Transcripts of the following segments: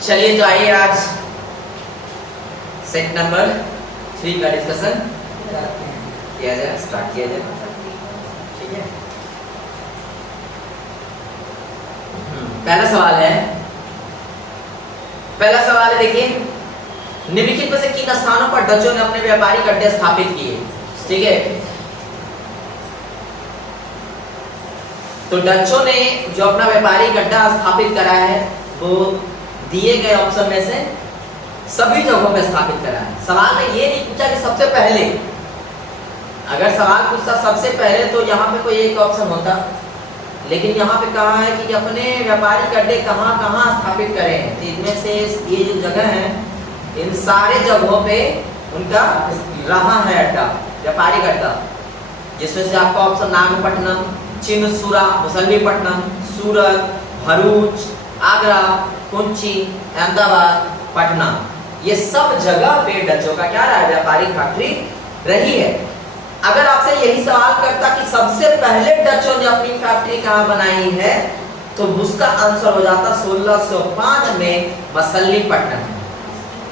चलिए तो आइए आज सेट नंबर 3 का डिस्कशन किया जाए, स्टार्ट किया जाए। ठीक है, पहला सवाल है देखिए, निम्नलिखित में से किन स्थानों पर डचों ने अपने व्यापारिक अड्डे स्थापित किए। ठीक है, तो डचों ने जो अपना व्यापारिक अड्डा स्थापित करा है वो दिए गए ऑप्शन में से सभी जगहों पे स्थापित करा है। सवाल में ये नहीं पूछा कि सबसे पहले, अगर सवाल पूछता सबसे पहले तो यहाँ पे कोई एक ऑप्शन होता, लेकिन यहाँ पे कहा है कि अपने व्यापारिक अड्डे कहाँ कहाँ स्थापित करे हैं। तो इनमें से ये जो जगह है इन सारे जगहों पे उनका रहा है अड्डा, व्यापारिक अड्डा, जिसमें से आपका ऑप्शन नागपट्टनम, चिन्नसूरा, मुसल्लीपट्टनम, सूरत, भरूच, आगरा, कुंची, अहमदाबाद, पटना, ये सब जगह पे डचों का क्या रहा है, व्यापारिक फैक्ट्री रही है। अगर आपसे यही सवाल करता कि सबसे पहले डचों ने अपनी फैक्ट्री कहाँ बनाई है, तो उसका आंसर हो जाता 1605 में मसल्लीपट्टनम।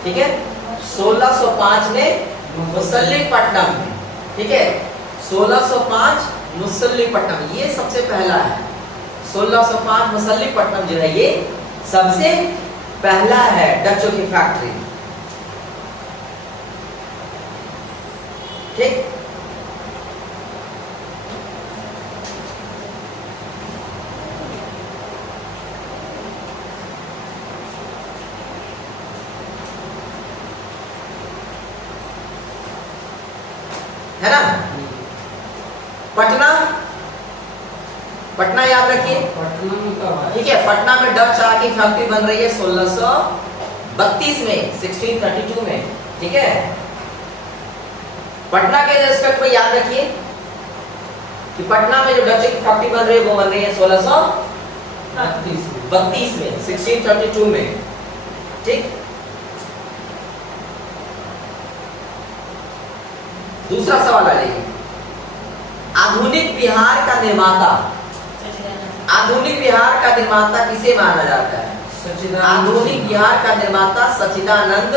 ठीक है, 1605 में मुसल्लीपट्टनम। ठीक है, 1605 मुसल्लीपट्टनम ये सबसे पहला है। 1605 मुसल्लीपट्टनम जो है ये सबसे पहला है डचों की फैक्ट्री। ठीक, है ना। पटना, पटना याद रखिए। ठीक है, पटना में डच चाय की फैक्ट्री बन रही है 1632 में, 1632 में। ठीक है, पटना के रेस्पेक्ट में याद रखिए कि पटना में जो डच की फैक्ट्री बन रही है वो बन रही है 1632 में, 1632 में। ठीक, दूसरा सवाल आ जाइए, आधुनिक बिहार का निर्माता, आधुनिक बिहार का निर्माता किसे माना जाता है? आधुनिक बिहार का निर्माता सच्चिदानंद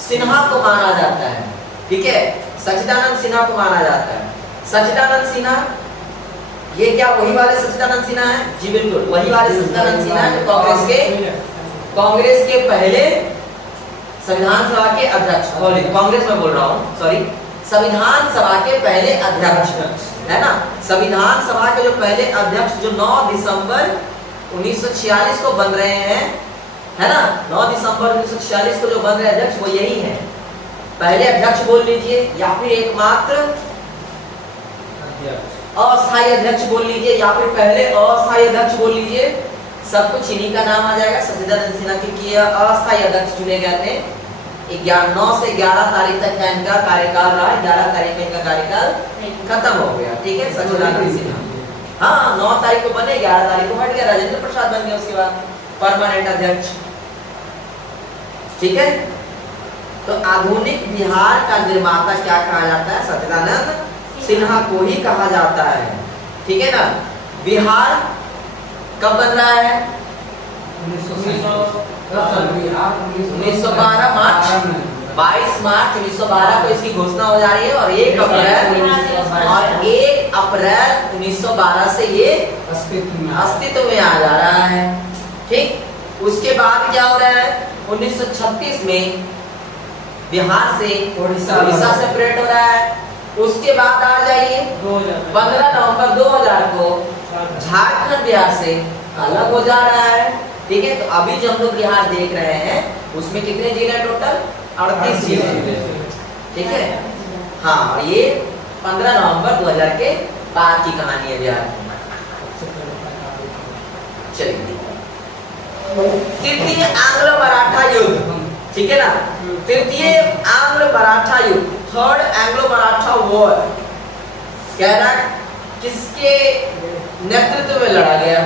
सिन्हा को माना जाता है। ठीक है, सच्चिदानंद सिन्हा को माना जाता है। सच्चिदानंद सिन्हा ये क्या वही वाले सच्चिदानंद सिन्हा है? जी बिल्कुल, वही वाले सच्चिदानंद सिन्हा जो कांग्रेस के पहले संविधान सभा के अध्यक्ष, कांग्रेस में बोल रहा हूँ, सॉरी, संविधान सभा के पहले अध्यक्ष है ना। संविधान सभा के जो पहले अध्यक्ष जो 9 दिसंबर 1946 को बन रहे हैं, है ना, 9 दिसंबर 1946 को जो बन रहे अध्यक्ष वो यही है। पहले अध्यक्ष बोल लीजिए या फिर एकमात्र अस्थायी अध्यक्ष बोल लीजिए या फिर पहले अस्थायी अध्यक्ष बोल लीजिए, सब कुछ इन्हीं का नाम आ जाएगा। सच्चिदानंद सिन्हा के अस्थायी अध्यक्ष चुने गए थे। 9 से 11 तारीख तक है इनका कार्यकाल रहा। 11 तारीख में इनका कार्यकाल खत्म हो गया। ठीक है, सच्चिदानंद सिन्हा, हाँ 9 तारीख को बने, 11 तारीख को हट गया, राजेंद्र प्रसाद बन गया उसके बाद परमानेंट अध्यक्ष। ठीक है, तो आधुनिक बिहार का निर्माता क्या कहा जाता है? सच्चिदानंद सिन्हा को ही कहा जाता है। ठीक है ना। बिहार कब बन रहा है? 1912 मार्च, 22 मार्च 1912 को इसकी घोषणा हो जा रही है और 1 अप्रैल 1912 से ये अस्तित्व में आ जा रहा है। ठीक, उसके बाद क्या हो रहा है? 1936 में बिहार से उड़ीसा सेपरेट हो रहा है। उसके बाद आ जाइए 15 नवंबर 2000 को झारखंड बिहार से अलग हो जा रहा है। ठीक है, तो अभी जो हम लोग बिहार देख रहे हैं उसमें कितने जिले हैं टोटल? 38 जिले। ठीक है, हाँ, और ये 15 नवंबर 2000 के बाद की कहानी है बिहार की। चलिए, तृतीय आंग्ल मराठा युद्ध। ठीक है ना, तृतीय आंग्ल मराठा युद्ध, थर्ड एंग्लो मराठा वॉर, कह रहा किसके नेतृत्व में लड़ा गया?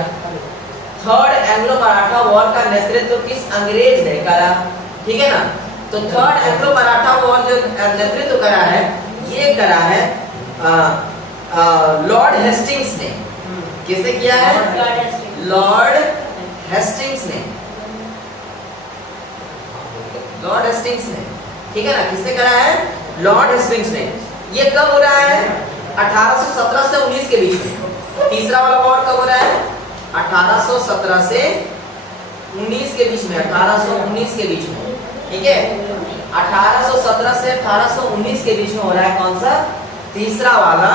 थर्ड एंग्लो मराठा वॉर का नेतृत्व किस अंग्रेज ने करा? ठीक है ना, तो थर्ड एंग्लो मराठा वॉर जो नेतृत्व करा है ये करा है लॉर्ड हेस्टिंग्स ने। किसने किया है? लॉर्ड हेस्टिंग्स ने। लॉर्ड हेस्टिंग्स ने, ठीक है ना। किसने करा है? लॉर्ड हेस्टिंग्स ने। ये कब हो रहा है? 1817 से 19 के बीच में। तीसरा वाला वॉर कब हो रहा है? 1817 से 19 के बीच में, 1819 के बीच में, ठीक है। 1817 से 1819 के बीच में हो रहा है कौन सा? तीसरा वाला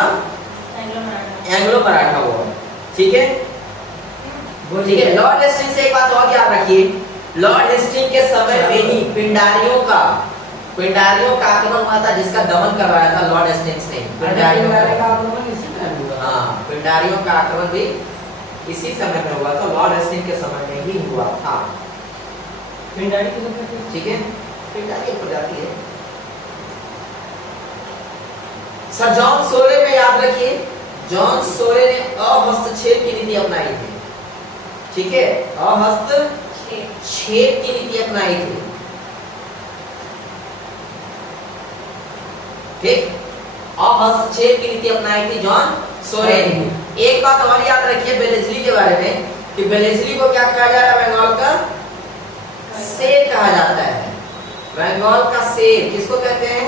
एंग्लो मराठा वॉर, ठीक है। ठीक है, लॉर्ड हेस्टिंग्स से एक बात और याद रखिए, लॉर्ड हेस्टिंग्स के समय में ही पिंडारियों का आक्रमण हुआ था, जिसका दमन करवाया था लॉर्ड हेस्टिंग्स ने। पिंडारियों का आक्रमण इसी टाइम हुआ। हाँ, पिंडारियों का आक्रमण भी इसी समय में हुआ था, लॉर्ड हेस्टिंग्स के समय में ही हुआ था। पिंडारी किसे कहते हैं? ठीक है, पिंडारी एक प्रजाति है। सर जॉन सोरे में याद रखिए, जॉन सोरे ने अहस्तक्षेप की नीति अपनाई थी, ठीक है। अहस्तक्षेप की नीति अपनाई थी, ठीक। अहस्तक्षेप की नीति अपनाई थी जॉन सोरे ने। एक बात और याद रखिए बेलेस्ली के बारे में, कि बेलेस्ली को क्या कहा जा रहा है? बंगाल का शेर कहा जाता है। बंगाल का शेर किसको कहते हैं?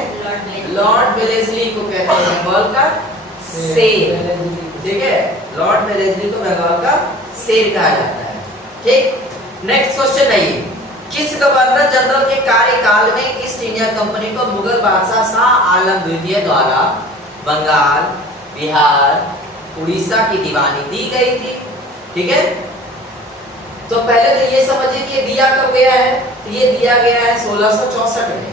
लॉर्ड बेलेस्ली को कहते हैं बंगाल का शेर, ठीक है। लॉर्ड बेलेस्ली को बंगाल का शेर कहा जाता है, ठीक। नेक्स्ट क्वेश्चन है ये, किस गवर्नर जनरल के कार्यकाल में ईस्ट इंडिया कंपनी को मुगल बादशाह शाह आलम द्वितीय द्वारा बंगाल, बिहार, उड़ीसा की दीवानी दी गई थी, ठीक है। तो पहले तो ये समझिए कि दिया कब गया है? तो ये दिया गया है 1664 में।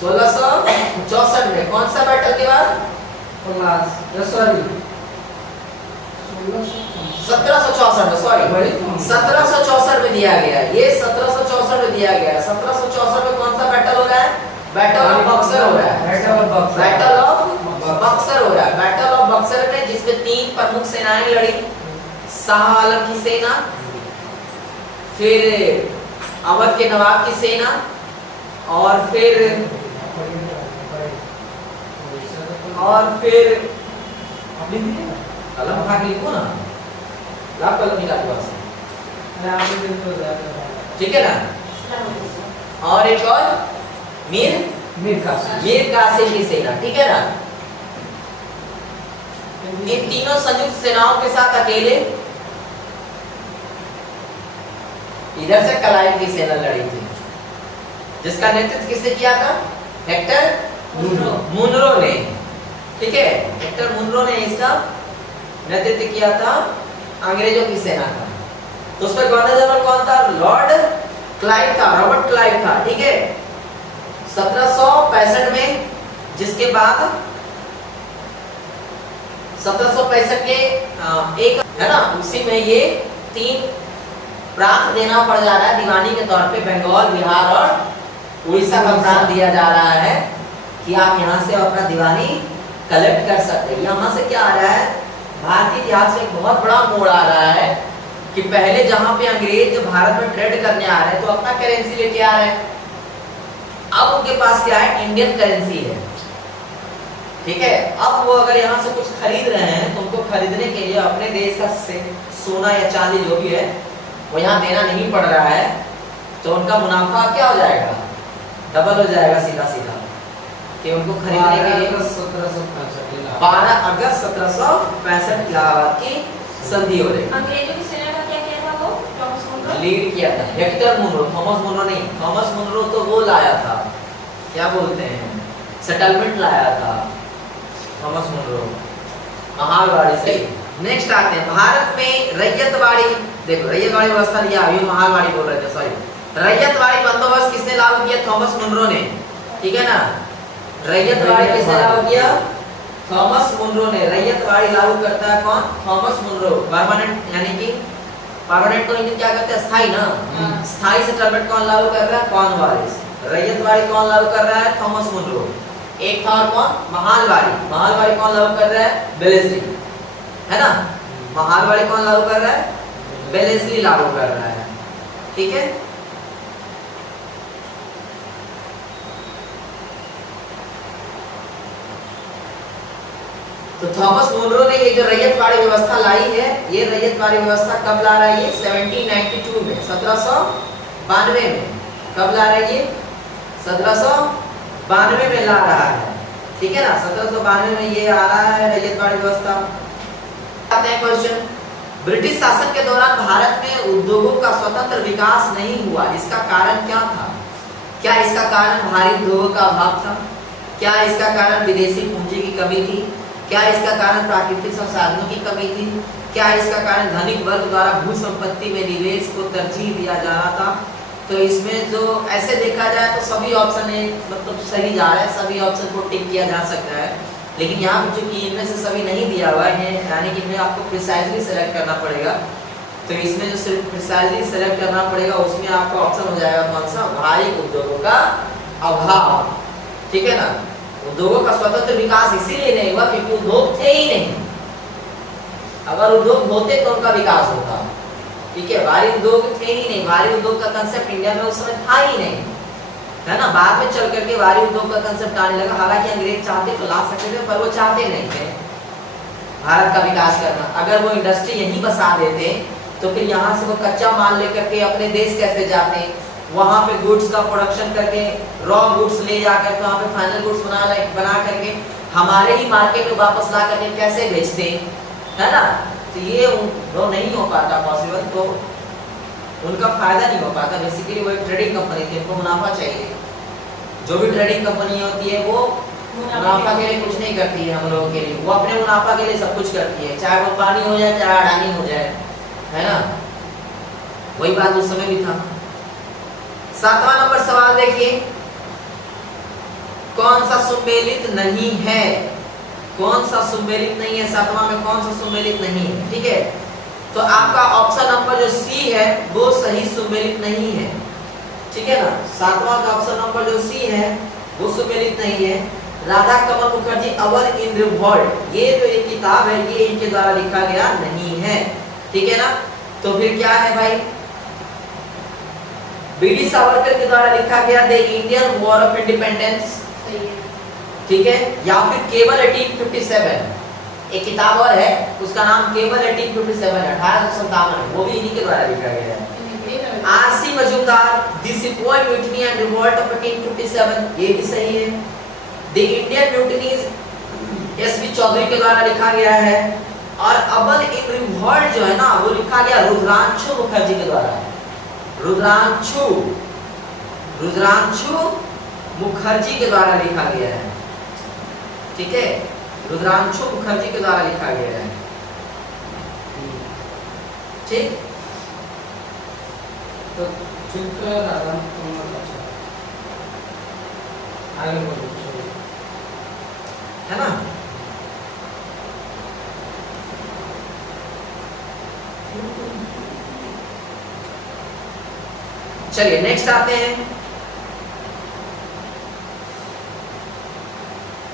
1664 में कौन सा बैटल के बाद? 1764 में, सॉरी 1764 में दिया गया। ये 1764 में दिया गया। 1764 में कौन सा बैटल हो रहा है? बैटल ऑफ बक्सर हो रहा है। बैटल ऑफ बक्सर हो रहा है। बैटल ऑफ बक्सर में जिसमें 3 प्रमुख सेनाएं लड़ी, शाह आलम की सेना, फिर अवध के नवाब की सेना, और फिर कलम उठा के लिखो ना, लाभ कलम निकाल पास, ठीक है ना। और एक और मीर कासिम की सेना, ठीक है ना। इन तीनों संयुक्त सेनाओं के साथ अकेले इधर से क्लाइव की सेना लड़ी थी, जिसका नेतृत्व किसने किया था? हेक्टर मुनरो ने, ठीक है। हेक्टर मुनरो ने इसका नेतृत्व किया था, अंग्रेजों की सेना का। तो उसमें गवर्नर जनरल कौन था? लॉर्ड क्लाइव था, रॉबर्ट क्लाइव था, ठीक है। 1765 में, जिसके बाद 1765 के एक है ना, उसी में ये 3 प्रांत देना पड़ जा रहा है दीवानी के तौर पे। बंगाल, बिहार और उड़ीसा का प्रांत दिया जा रहा है कि आप यहाँ से अपना दीवानी कलेक्ट कर सकते हैं। यहाँ से क्या आ रहा है? भारतीय इतिहास में एक बहुत बड़ा मोड़ आ रहा है कि पहले जहाँ पे अंग्रेज भारत में ट्रेड करने आ रहे हैं तो अपना करेंसी लेके आ रहे हैं। अब उनके पास क्या है? इंडियन करेंसी है, ठीक है। अब वो अगर यहाँ से कुछ खरीद रहे हैं तो उनको खरीदने के लिए अपने देश का सोना या चांदी जो भी है वो यहाँ देना नहीं पड़ रहा है, तो उनका मुनाफा क्या हो जाएगा? डबल हो जाएगा सीधा सीधा, कि उनको खरीदने के लिए 12 अगस्त 1765 इलाहाबाद की संधि हो रही। अंग्रेजों की सेना का क्या किया था? वो थॉमस मुनरो लीड किया था हेक्टर मुनरो, थॉमस मुनरो नहीं। थॉमस मुनरो तो वो लाया था, क्या बोलते हैं, सेटलमेंट लाया था थॉमस मुनरो, महालवाड़ी से। नेक्स्ट आते हैं भारत में रैयतवाड़ी। देखो रैयतवाड़ी व्यवस्था लिया, अभी महालवाड़ी बोल रहे थे, सॉरी। रैयतवाड़ी बंदोबस्त किसने लागू किया? थॉमस मुनरो ने, ठीक है ना। रैयतवाड़ी किसने लागू किया? थॉमस मुनरो ने। रैयतवाड़ी लागू करता है कौन? Thomas Munro. परमानेंट यानी कि परमानेंट को इंडियन क्या कहते हैं? स्थाई ना। स्थाई सेटलमेंट कौन लागू कर रहा है? कॉर्नवालिस। रैयतवाड़ी कौन लागू कर रहा है? Thomas Munro. एक था कौन? महालवाड़ी। महालवाड़ी कौन लागू कर रहा है? बेलेस्ली, है ना। महालवाड़ी कौन लागू कर रहा है? बेलेस्ली लागू कर रहा है, ठीक है। तो थॉमस मुनरो ने ये जो रैयतवाड़ी व्यवस्था लाई है, ये रैयतवाड़ी व्यवस्था कब ला रहा है? ये 1792 में, 1792 में। कब ला रहा है ये? 1792 में ला रहा है, ठीक है ना। 1792 में ये आ रहा है रैयतवाड़ी व्यवस्था। आते हैं क्वेश्चन, ब्रिटिश शासन के दौरान भारत में उद्योगों का स्वतंत्र विकास नहीं हुआ, इसका कारण क्या था? क्या इसका कारण भारी उद्योगों का अभाव था? क्या इसका कारण विदेशी पूंजी की कमी थी? क्या इसका कारण प्राकृतिक संसाधनों की कमी थी? क्या इसका कारण धनिक वर्ग द्वारा भू संपत्ति में निवेश को तरजीह दिया जा रहा था? तो इसमें जो ऐसे देखा जाए तो सभी ऑप्शन मतलब सही जा रहा है, सभी ऑप्शन को टिक किया जा सकता है, लेकिन यहाँ पे चूंकि इनमें से सभी नहीं दिया हुआ है, यानी कि इनमें आपको प्रिसाइजली सेलेक्ट करना पड़ेगा। तो इसमें जो सिर्फ प्रिसाइजली सेलेक्ट करना पड़ेगा उसमें आपका ऑप्शन हो जाएगा कौन सा? भारी उद्योगों का अभाव, ठीक है ना। उद्योगों का स्वतंत्र विकास इसीलिए नहीं हुआ क्योंकि उद्योग थे ही नहीं। अगर उद्योग होते तो उनका विकास होता, ठीक है। भारी उद्योग थे ही नहीं, भारी उद्योग का कंसेप्ट इंडिया में उस समय था ही नहीं, है ना। बाद में चल करके भारी उद्योग का कंसेप्ट आने लगा। हालांकि अंग्रेज चाहते तो ला सकते थे, पर वो चाहते नहीं थे भारत का विकास करना। अगर वो इंडस्ट्री यहीं बसा देते तो फिर यहाँ से वो कच्चा माल लेकर के अपने देश कैसे जाते, वहाँ पे गुड्स का प्रोडक्शन करके रॉ गुड्स ले जाकर वहाँ पे फाइनल गुड्स बना करके हमारे ही मार्केट में वापस ला करके कैसे बेचते, है ना। तो ये वो नहीं हो पाता पॉसिबल, तो उनका फायदा नहीं हो पाता। बेसिकली वो एक ट्रेडिंग कंपनी थी, उनको मुनाफा चाहिए। जो भी ट्रेडिंग कंपनी होती है वो मुनाफा के लिए कुछ नहीं करती है हम लोगों के लिए, वो अपने मुनाफा के लिए सब कुछ करती है, चाहे वो पानी हो जाए चाहे अडानी हो जाए, है ना। वही बात उस समय भी था। 7वां नंबर सवाल देखिए, कौन सा सुमेलित नहीं है? कौन सा सुमेलित नहीं है? 7वां में कौन सा सुमेलित नहीं है? ठीक है, तो आपका ऑप्शन नंबर जो सी है वो सही सुमेलित नहीं है, ठीक है ना। 7वां का ऑप्शन नंबर जो सी है वो सुमेलित नहीं है। राधा कमल मुखर्जी अवर इन रिवॉल्ट, ये जो एक किताब है ये इनके द्वारा लिखा गया नहीं है, ठीक है ना। तो फिर क्या है भाई? बीडी सावरकर के द्वारा लिखा गया the Indian war of independence, ठीक है, या फिर केवल 1857। एक किताब और है उसका नाम केवल 1857 है, 1857, वो भी इन्हीं के द्वारा लिखा गया है। RC Majumdar the sepoy mutiny and revolt of 1857, ये भी सही है। The Indian mutinies SP Chaudhuri के द्वारा लिखा गया है। और अव्वल इन रिवॉल्ट जो है ना वो लिखा गया रुद्रांशु मुखर्जी के द्वारा, रुद्रांशु मुखर्जी के द्वारा लिखा गया है, ठीक है, रुद्रांशु मुखर्जी के द्वारा लिखा गया है, ठीक। तो चित्र राधा आगे बोलो है ना। चलिए नेक्स्ट आते हैं,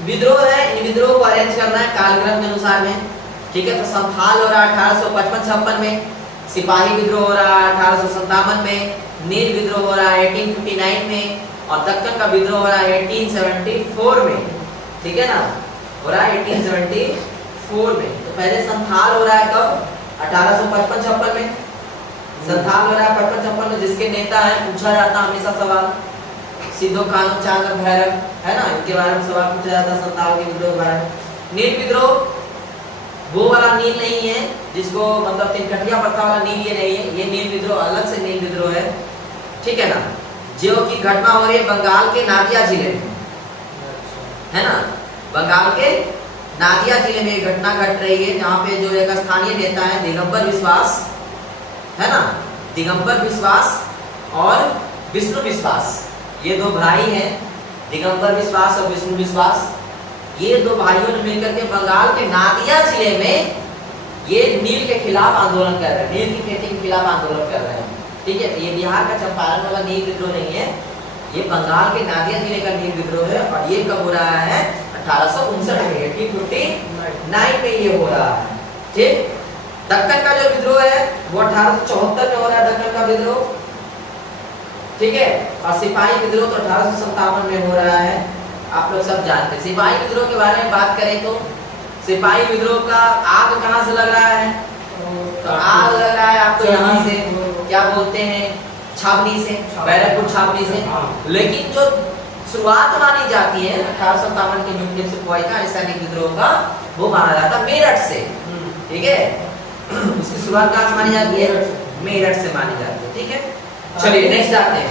विद्रोह है। इन विद्रोह को अरेंज करना है कालक्रम के अनुसार में, ठीक है। तो संथाल हो रहा है 1855-56 में, सिपाही विद्रोह हो रहा है 1857 में, नील विद्रोह हो रहा है 1859 में, और दक्कन का विद्रोह हो रहा है 1874 में, ठीक है ना, हो रहा है 1874 में। तो पहले संथाल हो रहा है कब? 1855-56 में संथाल हो रहा है 55-56 में, जिसके नेता है पूछा जाता हमेशा सवाल सिद्धो कानू चांद भैरव, है ना, इनके बारे में सवाल पूछा जाता है संथाल के विद्रोह के बारे में। नील विद्रोह वो वाला नील नहीं है जिसको मतलब तिनकटिया प्रथा वाला नील ये नहीं है, ये नील विद्रोह अलग से नील विद्रोह है, ठीक है ना। जो की घटना हो रही है बंगाल के नादिया जिले में, है ना, बंगाल के नादिया जिले में घटना घट रही है जहाँ पे जो एक स्थानीय नेता है दिगंबर विश्वास, है ना, दिगंबर विश्वास और विष्णु विश्वास, ये दो भाई हैं, दिगंबर विश्वास और विष्णु विश्वास। ये दो भाइयों ने मिलकर के बंगाल के नादिया जिले में ये नील के खिलाफ आंदोलन कर रहे हैं, नील की खेती के खिलाफ आंदोलन कर रहे हैं, ठीक है। ये बिहार का चंपारण वाला नील विद्रोह नहीं है, ये बंगाल के नादिया जिले का नील विद्रोह है। और ये कब हो रहा है? 1859 में, 1859 में ये हो रहा है, ठीक। दक्कन का जो विद्रोह है वो 1874 में हो रहा है, दक्कन का विद्रोह, ठीक है। और सिपाही विद्रोह तो 1857 में हो रहा है, आप लोग सब जानते हैं। सिपाही विद्रोह के बारे में बात करें तो सिपाही विद्रोह का आग कहाँ से लग रहा है? तो आग लग रहा है आपको यहाँ से, क्या बोलते हैं, छावनी से, बैरकपुर छावनी से। लेकिन जो शुरुआत मानी जाती है 1857 के म्यूनिख सुखोई का सैनिक विद्रोह का, वो माना जाता है मेरठ से, ठीक है। उसकी शुरुआत कहाँ से मानी जाती है? मेरठ से मानी जाती है, ठीक है। चलिए नेक्स्ट आते हैं,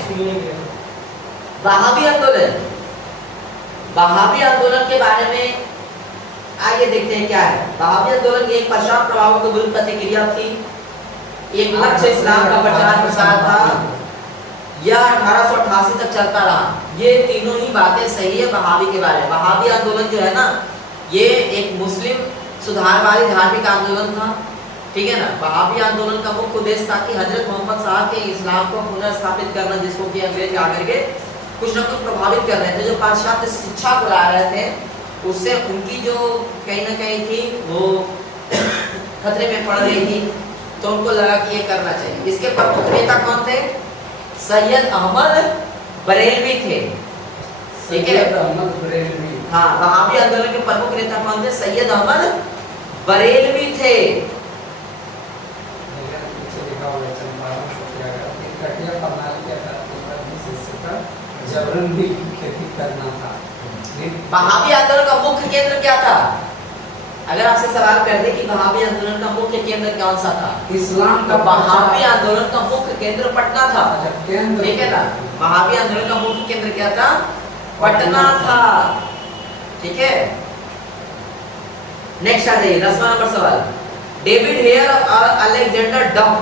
वहाबी आंदोलन। वहाबी आंदोलन के बारे में आइए देखते हैं क्या है। वहाबी आंदोलन एक पश्चात प्रभावों के विरुद्ध प्रतिक्रिया थी, एक लक्ष्य इस्लाम का प्रचार प्रसार था, यह 1888 तक चलता रहा। ये तीनों ही बातें सही है वहाबी के बारे में। वहाबी आंदोलन जो है ना, ये एक मुस्लिम सुधारवादी धार्मिक आंदोलन था, ठीक है ना। वहाबी आंदोलन का मुख्य उद्देश्य था कि हजरत मोहम्मद साहब के इस्लाम को पुनर्स्थापित करना, जिसको कि अंग्रेज आकर के कुछ न कुछ प्रभावित कर रहे थे, जो पाश्चात्य शिक्षा को ला रहे थे, उससे उनकी जो कहीं ना कहीं थी वो खतरे में पड़ रही थी, तो उनको लगा कि ये करना चाहिए। इसके प्रमुख नेता कौन थे? सैयद अहमद बरेलवी थे, ठीक है। अहमद बरेलवी, हाँ, वहाबी आंदोलन के प्रमुख नेता कौन थे? सैयद अहमद बरेलवी थे। जबरन भी खेती करना था। वहाबी आंदोलन का मुख्य केंद्र क्या था? अगर आपसे सवाल कर दे कि वहाबी आंदोलन का मुख्य केंद्र कौन सा था? इस्लाम का वहाबी आंदोलन का मुख्य केंद्र पटना था, ठीक है ना। वहाबी आंदोलन का मुख्य केंद्र क्या था? पटना था, ठीक है। नेक्स्ट आ जाइए, 10वां नंबर सवाल। डेविड हेयर और अलेक्जेंडर डफ,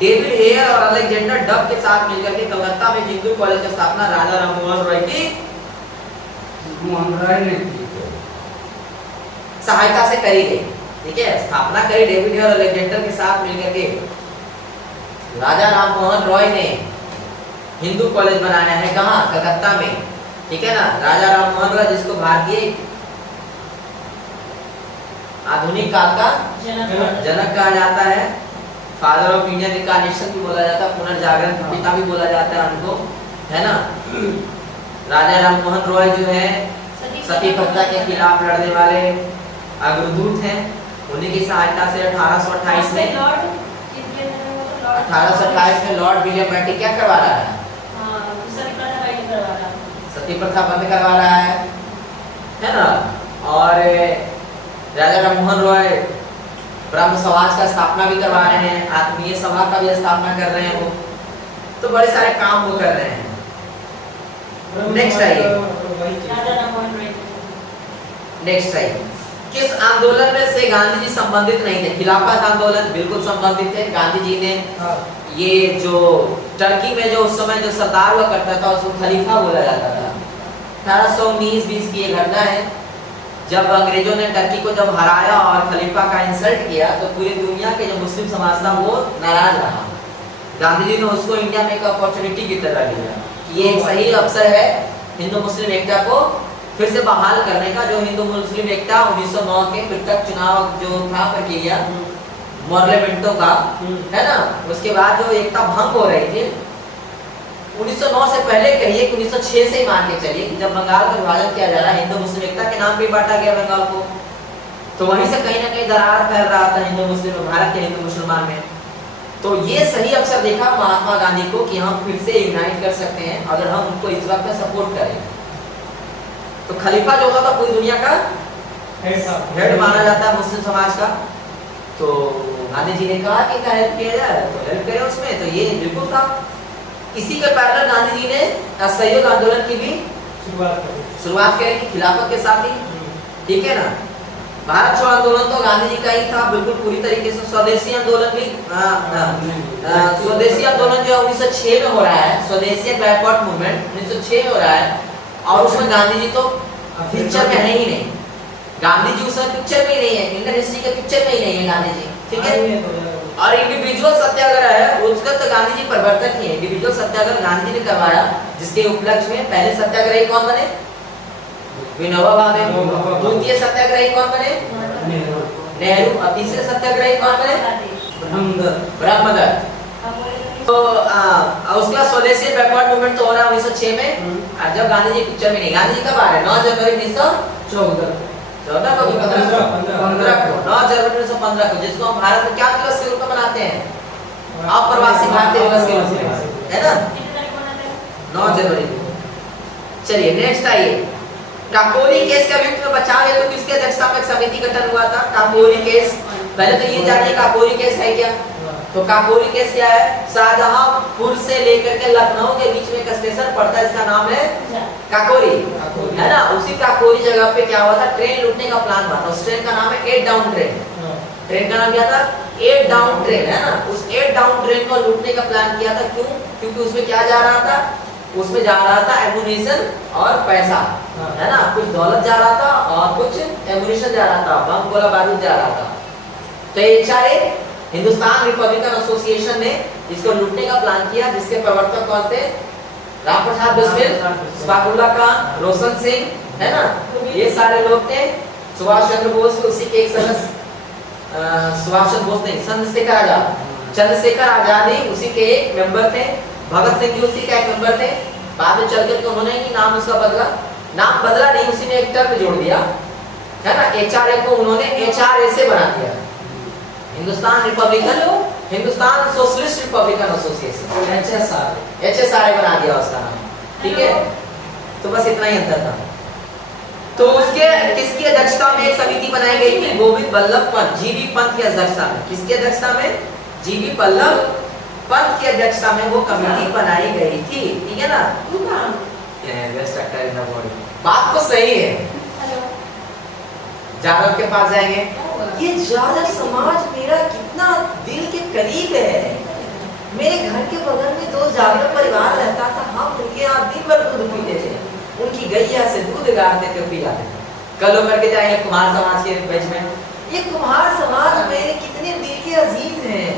डेविड हेयर और अलेक्जेंडर डफ के साथ मिलकर के कलकत्ता में हिंदू कॉलेज की स्थापना राजा राममोहन रॉय की ने की सहायता से करी गई, ठीक है। स्थापना करी डेविड हेयर और अलेक्जेंडर के साथ मिलकर के राजा राममोहन रॉय ने हिंदू कॉलेज बनाया है, कहाँ? कलकत्ता में, ठीक है ना। राजा राममोहन रॉय, जिसको भारतीय आधुनिक काल का जनक कहा जाता है, फादर ऑफ इंडियन रिकॉन्स्ट्रक्शन भी बोला जाता है, पुनर्जागरण के पिता भी बोला जाता है उनको, है ना। राजा राममोहन रॉय जो है सती प्रथा के खिलाफ लड़ने वाले अग्रदूत हैं। उन्हीं की सहायता से 1828 में लॉर्ड विलियम बेंटिक क्या करवा रहा है? सती प्रथा बंद करवा रहा है ना। और राजा राममोहन रॉय ब्रह्म समाज का स्थापना भी करवा रहे हैं, आत्मीय सभा का भी स्थापना कर रहे हैं वो, तो बड़े सारे काम वो कर रहे हैं। नेक्स्ट आइए, नेक्स्ट आइए, किस आंदोलन में से गांधी जी संबंधित नहीं थे? खिलाफत आंदोलन बिल्कुल संबंधित थे। गांधी जी ने ये जो टर्की में जो उस समय जो सरदार हुआ करता था उसको खलीफा बोला जाता था। 1819-20 की ये घटना है, जब अंग्रेजों ने टर्की को जब हराया और खलीफा का इंसल्ट किया, तो पूरी दुनिया के जो मुस्लिम समाज था वो नाराज रहा। गांधी जी ने उसको इंडिया में एक अपॉर्चुनिटी की तरह लिया कि ये एक सही अवसर है हिंदू मुस्लिम एकता को फिर से बहाल करने का। जो हिंदू मुस्लिम एकता 1909 के पृथक चुनाव जो था प्रक्रिया मॉर्लेमेंटो का, है ना, उसके बाद जो एकता भंग हो रही थी 1909 से पहले, कहिए कि 1906 से ही मान के चलिए कि जब बंगाल का विभाजन किया जा रहा है, हिंदू मुस्लिम एकता के नाम पे बांटा गया बंगाल को, तो वहीं से कहीं ना कहीं दरार फैल रहा था हिंदू मुस्लिम, भारत के हिंदू मुसलमान में। तो ये सही अवसर देखा महात्मा गांधी को कि हम फिर से यूनाइट कर सकते हैं अगर हम उनको इस बात का सपोर्ट करें। तो खलीफा जो होता था पूरी दुनिया का हेड माना जाता है मुस्लिम समाज का, तो गांधी जी ने कहा कि हेल्प किया जाए तो हेल्प करें उसमें, तो ये बिल्कुल था। इसी के पैरेलल गांधी जी ने असहयोग आंदोलन की भी शुरुआत करी थी खिलाफत के साथ ही, ठीक है ना। भारत छोड़ो आंदोलन तो गांधी जी का ही था बिल्कुल पूरी तरीके से। स्वदेशी आंदोलन भी स्वदेशी आंदोलन जो 1906 में हो रहा है, स्वदेशी बैकवर्ड मूवमेंट 1906 में हो रहा है, और उसमें गांधी जी तो पिक्चर में है ही नहीं। गांधी जी उसमें पिक्चर में ही नहीं है, इंडियन हिस्ट्री के पिक्चर में ही नहीं है गांधी जी, ठीक है। और इंडिविजुअल सत्याग्रह है उसका तो गांधी जी प्रवर्तक ही है। इंडिविजुअल सत्याग्रह गांधी जी ने करवाया, जिसके उपलक्ष्य में पहले सत्याग्रही कौन बने? विनोबा भावे। द्वितीय सत्याग्रही कौन बने? नेहरू। और तीसरे सत्याग्रही कौन बने? ब्रह्मदत्त। तो उसके बाद स्वदेशी बैकवर्ड मूवमेंट तो हो रहा है 1906 में, और जब गांधी जी पिक्चर में नहीं। गांधी जी कब आ रहे हैं? 9 जनवरी 1914 को, 9 जनवरी 1915 को, जिसको हम भारत में क्या दिवस के रूप में मनाते हैं? अप्रवासी भारतीय दिवस के रूप में, है ना, 9 जनवरी को। चलिए नेक्स्ट आइए, काकोरी केस के अभियुक्त में बचाव हेतु किसकी अध्यक्षता में एक समिति गठन हुआ था? काकोरी केस, पहले तो ये जानिए काकोरी केस है क्या। तो काकोरी केस क्या है? शाहजहांपुर से लेकर के लखनऊ के बीच में एक स्टेशन पड़ता है, इसका नाम है काकोरी, है ना। उसी काकोरी जगह पे क्या हुआ था? ट्रेन लूटने का प्लान हुआ था। उस ट्रेन का नाम है 8 डाउन ट्रेन। ट्रेन का नाम क्या था? 8 डाउन ट्रेन, है ना। उस 8 डाउन ट्रेन को लूटने का प्लान किया था। क्यों? क्योंकि उसमें क्या जा रहा था? उसमें जा रहा था एमुनिशन और पैसा, है ना। कुछ दौलत जा रहा था और कुछ एमुनिशन जा रहा था, बम गोला बारूद जा रहा था। तो HRA हिंदुस्तान रिपब्लिकन एसोसिएशन ने इसको लूटने का प्लान किया, जिसके प्रवर्तक कौन थे? राम प्रसाद बिस्मिल, शफाकुल्लाह खान, रोशन सिंह, है ना। ये सारे लोग थे। सुभाष चंद्र बोस उसी के एक सदस्य, सुभाष चंद्र बोस नहीं, चंद्रशेखर आजाद, चंद्रशेखर आजाद ही उसी के एक मेंबर थे। भगत सिंह भी उसी का एक मेंबर थे। बाद में चल करके उन्होंने ही नाम उसका बदला, नाम बदला नहीं, उसी ने एक टर्म जोड़ दिया, है ना। HRA को उन्होंने HRA से बना दिया, Hindustan Republican, Hindustan socialist Republican association, HSRA बना दिया उसका नाम, ठीक है। तो बस इतना ही अंतर था। तो उसके किसकी अध्यक्षता में एक समिति बनाई गई थी? गोविंद बल्लभ पंत, GV पंत की अध्यक्षता में। किसकी अध्यक्षता में? GV बल्लभ पंत की अध्यक्षता में वो कमेटी बनाई गई थी, ठीक है ना। बात तो सही है। जादव के पास जाएंगे। ये जादव समाज मेरा कितना दिल के करीब है। मेरे घर के बगल में 2 जादव परिवार रहता था। हम उनके यहाँ दिन भर दूध पीते थे, उनकी गैया से दूध गाते थे, पी जाते थे। कल होकर के जाएंगे कुमार समाज के बीच में। ये कुमार समाज मेरे कितने दिल के अजीज हैं।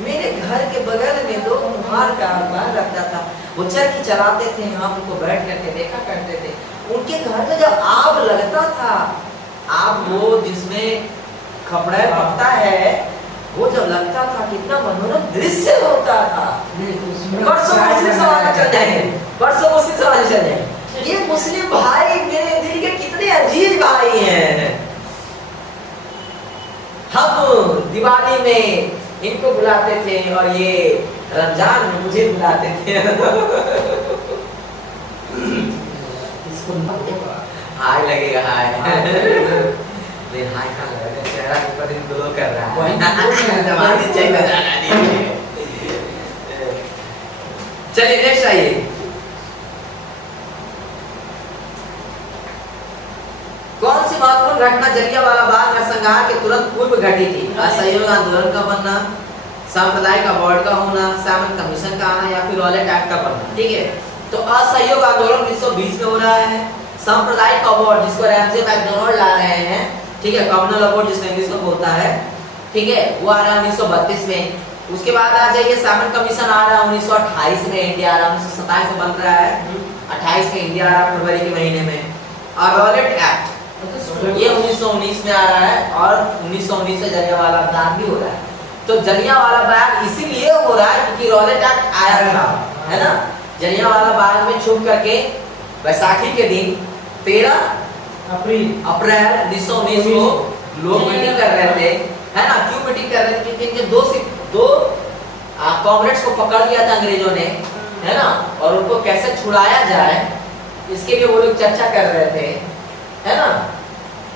मेरे घर के बगल में 2 कुम्हार का बार रखता था, वो चरखी चलाते थे, हम उनको बैठ करके देखा करते थे। उनके घर में जब आग लगता था, आग वो जिसमें खपड़ा पकता है, वो जब लगता था कितना मनोरम दृश्य होता था। परसों मुस्लिम समाज चल जाएंगे, परसों मुस्लिम समाज चल जाएंगे। ये मुस्लिम भाई मेरे दिल के कितने अजीज भाई हैं। हम दिवाली में इनको बुलाते थे और ये रमजान में मुझे बुलाते थे। इसको हाय लगेगा, हाय नहीं हाय का लगेगा, चेहरा ऊपर ग्लो कर रहा है। चलिए नेक्स्ट आइए। कौन सी महत्वपूर्ण घटना जलियांवाला बाग नरसंहार के तुरंत पूर्व घटी थी? असहयोग आंदोलन का बनना, सांप्रदायिक अवार्ड का होना, सामन कमीशन का आना, या फिर रॉलेट एक्ट का बनना, ठीक है। तो असहयोग आंदोलन 1920 में हो रहा है। सांप्रदायिक अवार्ड जिसको रैमजे मैकडोनाल्ड ला रहे हैं, ठीक है, कम्युनल अवार्ड जिसको इंग्लिश में बोलता है, ठीक है, वो आ रहा है 1932 में। उसके बाद आ जाइए सामन कमीशन आ रहा है 1928 में, इंडिया आ रहा है 1927 में बन रहा है, 28 में इंडिया आ रहा है फरवरी के महीने में। और रॉलेट एक्ट ये 1919 में आ रहा है और 1919 से जलियांवाला बाग भी हो रहा है। तो जलियांवाला बाग इसीलिए हो रहा है क्योंकि रॉलेट एक्ट आया था, है ना। जलियांवाला बाग में छुप करके बैसाखी के दिन 13 अप्रैल 1919 को लोग मीटिंग कर रहे थे, है ना। क्यों मीटिंग कर रहे थे? क्योंकि इनके दो कॉमरेड्स को पकड़ लिया था अंग्रेजों ने, है ना, और उनको कैसे छुड़ाया जाए इसके लिए वो लोग चर्चा कर रहे थे, है ना।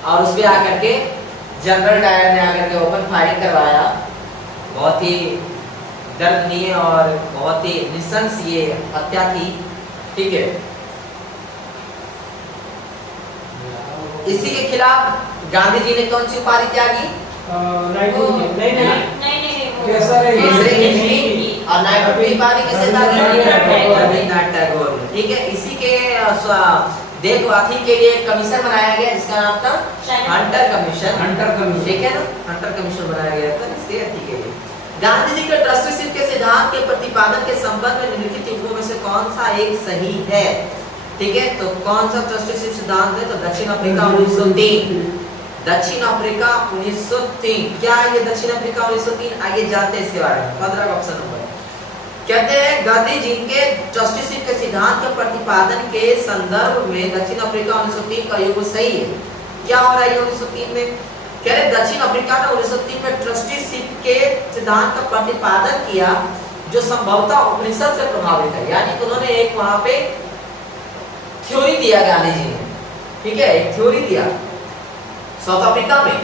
और उसमें आकर के जनरल डायर ने आकर के ओपन फायरिंग करवाया। बहुत ही दर्दनीय और बहुत ही निशंस ये हत्या थी, ठीक है। इसी के खिलाफ गांधी जी ने कौन सी उपाधि त्यागी? और नाइट की उपाधि किसे त्यागी? रविन्द्रनाथ टैगोर ने, ठीक है। इसी के देखवाथी के लिए कमीशन बनाया गया जिसका नाम था हंटर कमीशन, ठीक है ना। हंटर कमीशन बनाया गया था इसके अथी के लिए। गांधी जी के ट्रस्टीशिप के सिद्धांत के प्रतिपादन के संबंध में निम्नलिखित टिप्पणियों में से कौन सा एक सही है? ठीक है, तो कौन सा ट्रस्टीशिप सिद्धांत है? तो दक्षिण अफ्रीका 1903, दक्षिण अफ्रीका 1903। क्या है ये दक्षिण अफ्रीका 1903? आइए जानते हैं इसके बारे में। 15 का ऑप्शन नंबर कहते हैं गांधी जी के ट्रस्टीशिप के सिद्धांत के प्रतिपादन के संदर्भ में दक्षिण अफ्रीका 1903 का युग सही है। क्या हो रहा है 1903 में? कह रहे दक्षिण अफ्रीका ने 1903 में ट्रस्टीशिप के सिद्धांत का प्रतिपादन किया जो संभवतः उपनिषद से प्रभावित है। यानी कि उन्होंने एक वहां पे थ्योरी दिया गांधी जी ने, ठीक है, एक थ्योरी दिया साउथ अफ्रीका में,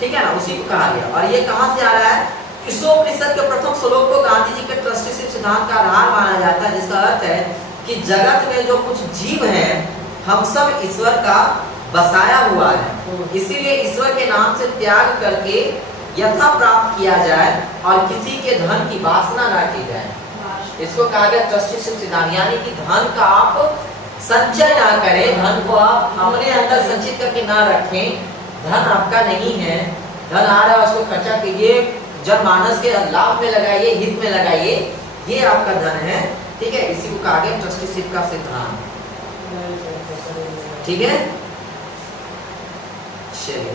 ठीक है ना, उसी को कहा गया। और ये कहां से आ रहा है? ईशोपनिषद के प्रथम श्लोक को गांधी जी के ट्रस्टीशिप सिद्धांत का आधार माना जाता है, जिसका अर्थ है कि जगत में जो कुछ जीव हैं हम सब ईश्वर का बसाया हुआ है, इसीलिए ईश्वर के नाम से त्याग करके यथा प्राप्त किया जाए और किसी के धन की वासना ना की जाए। इसको कहा गया ट्रस्टीशिप सिद्धांत, यानी कि धन का आप संचय ना करें, धन को आप अपने अंदर संचित करके ना रखें। धन आपका नहीं है, धन आ रहा है उसको खर्चा कीजिए, जनमानस के लाभ में लगाइए, हित में लगाइए, ये आपका धन है, ठीक है। इसी को कहा गया ट्रस्टीशिप का सिद्धांत, ठीक है। चलिए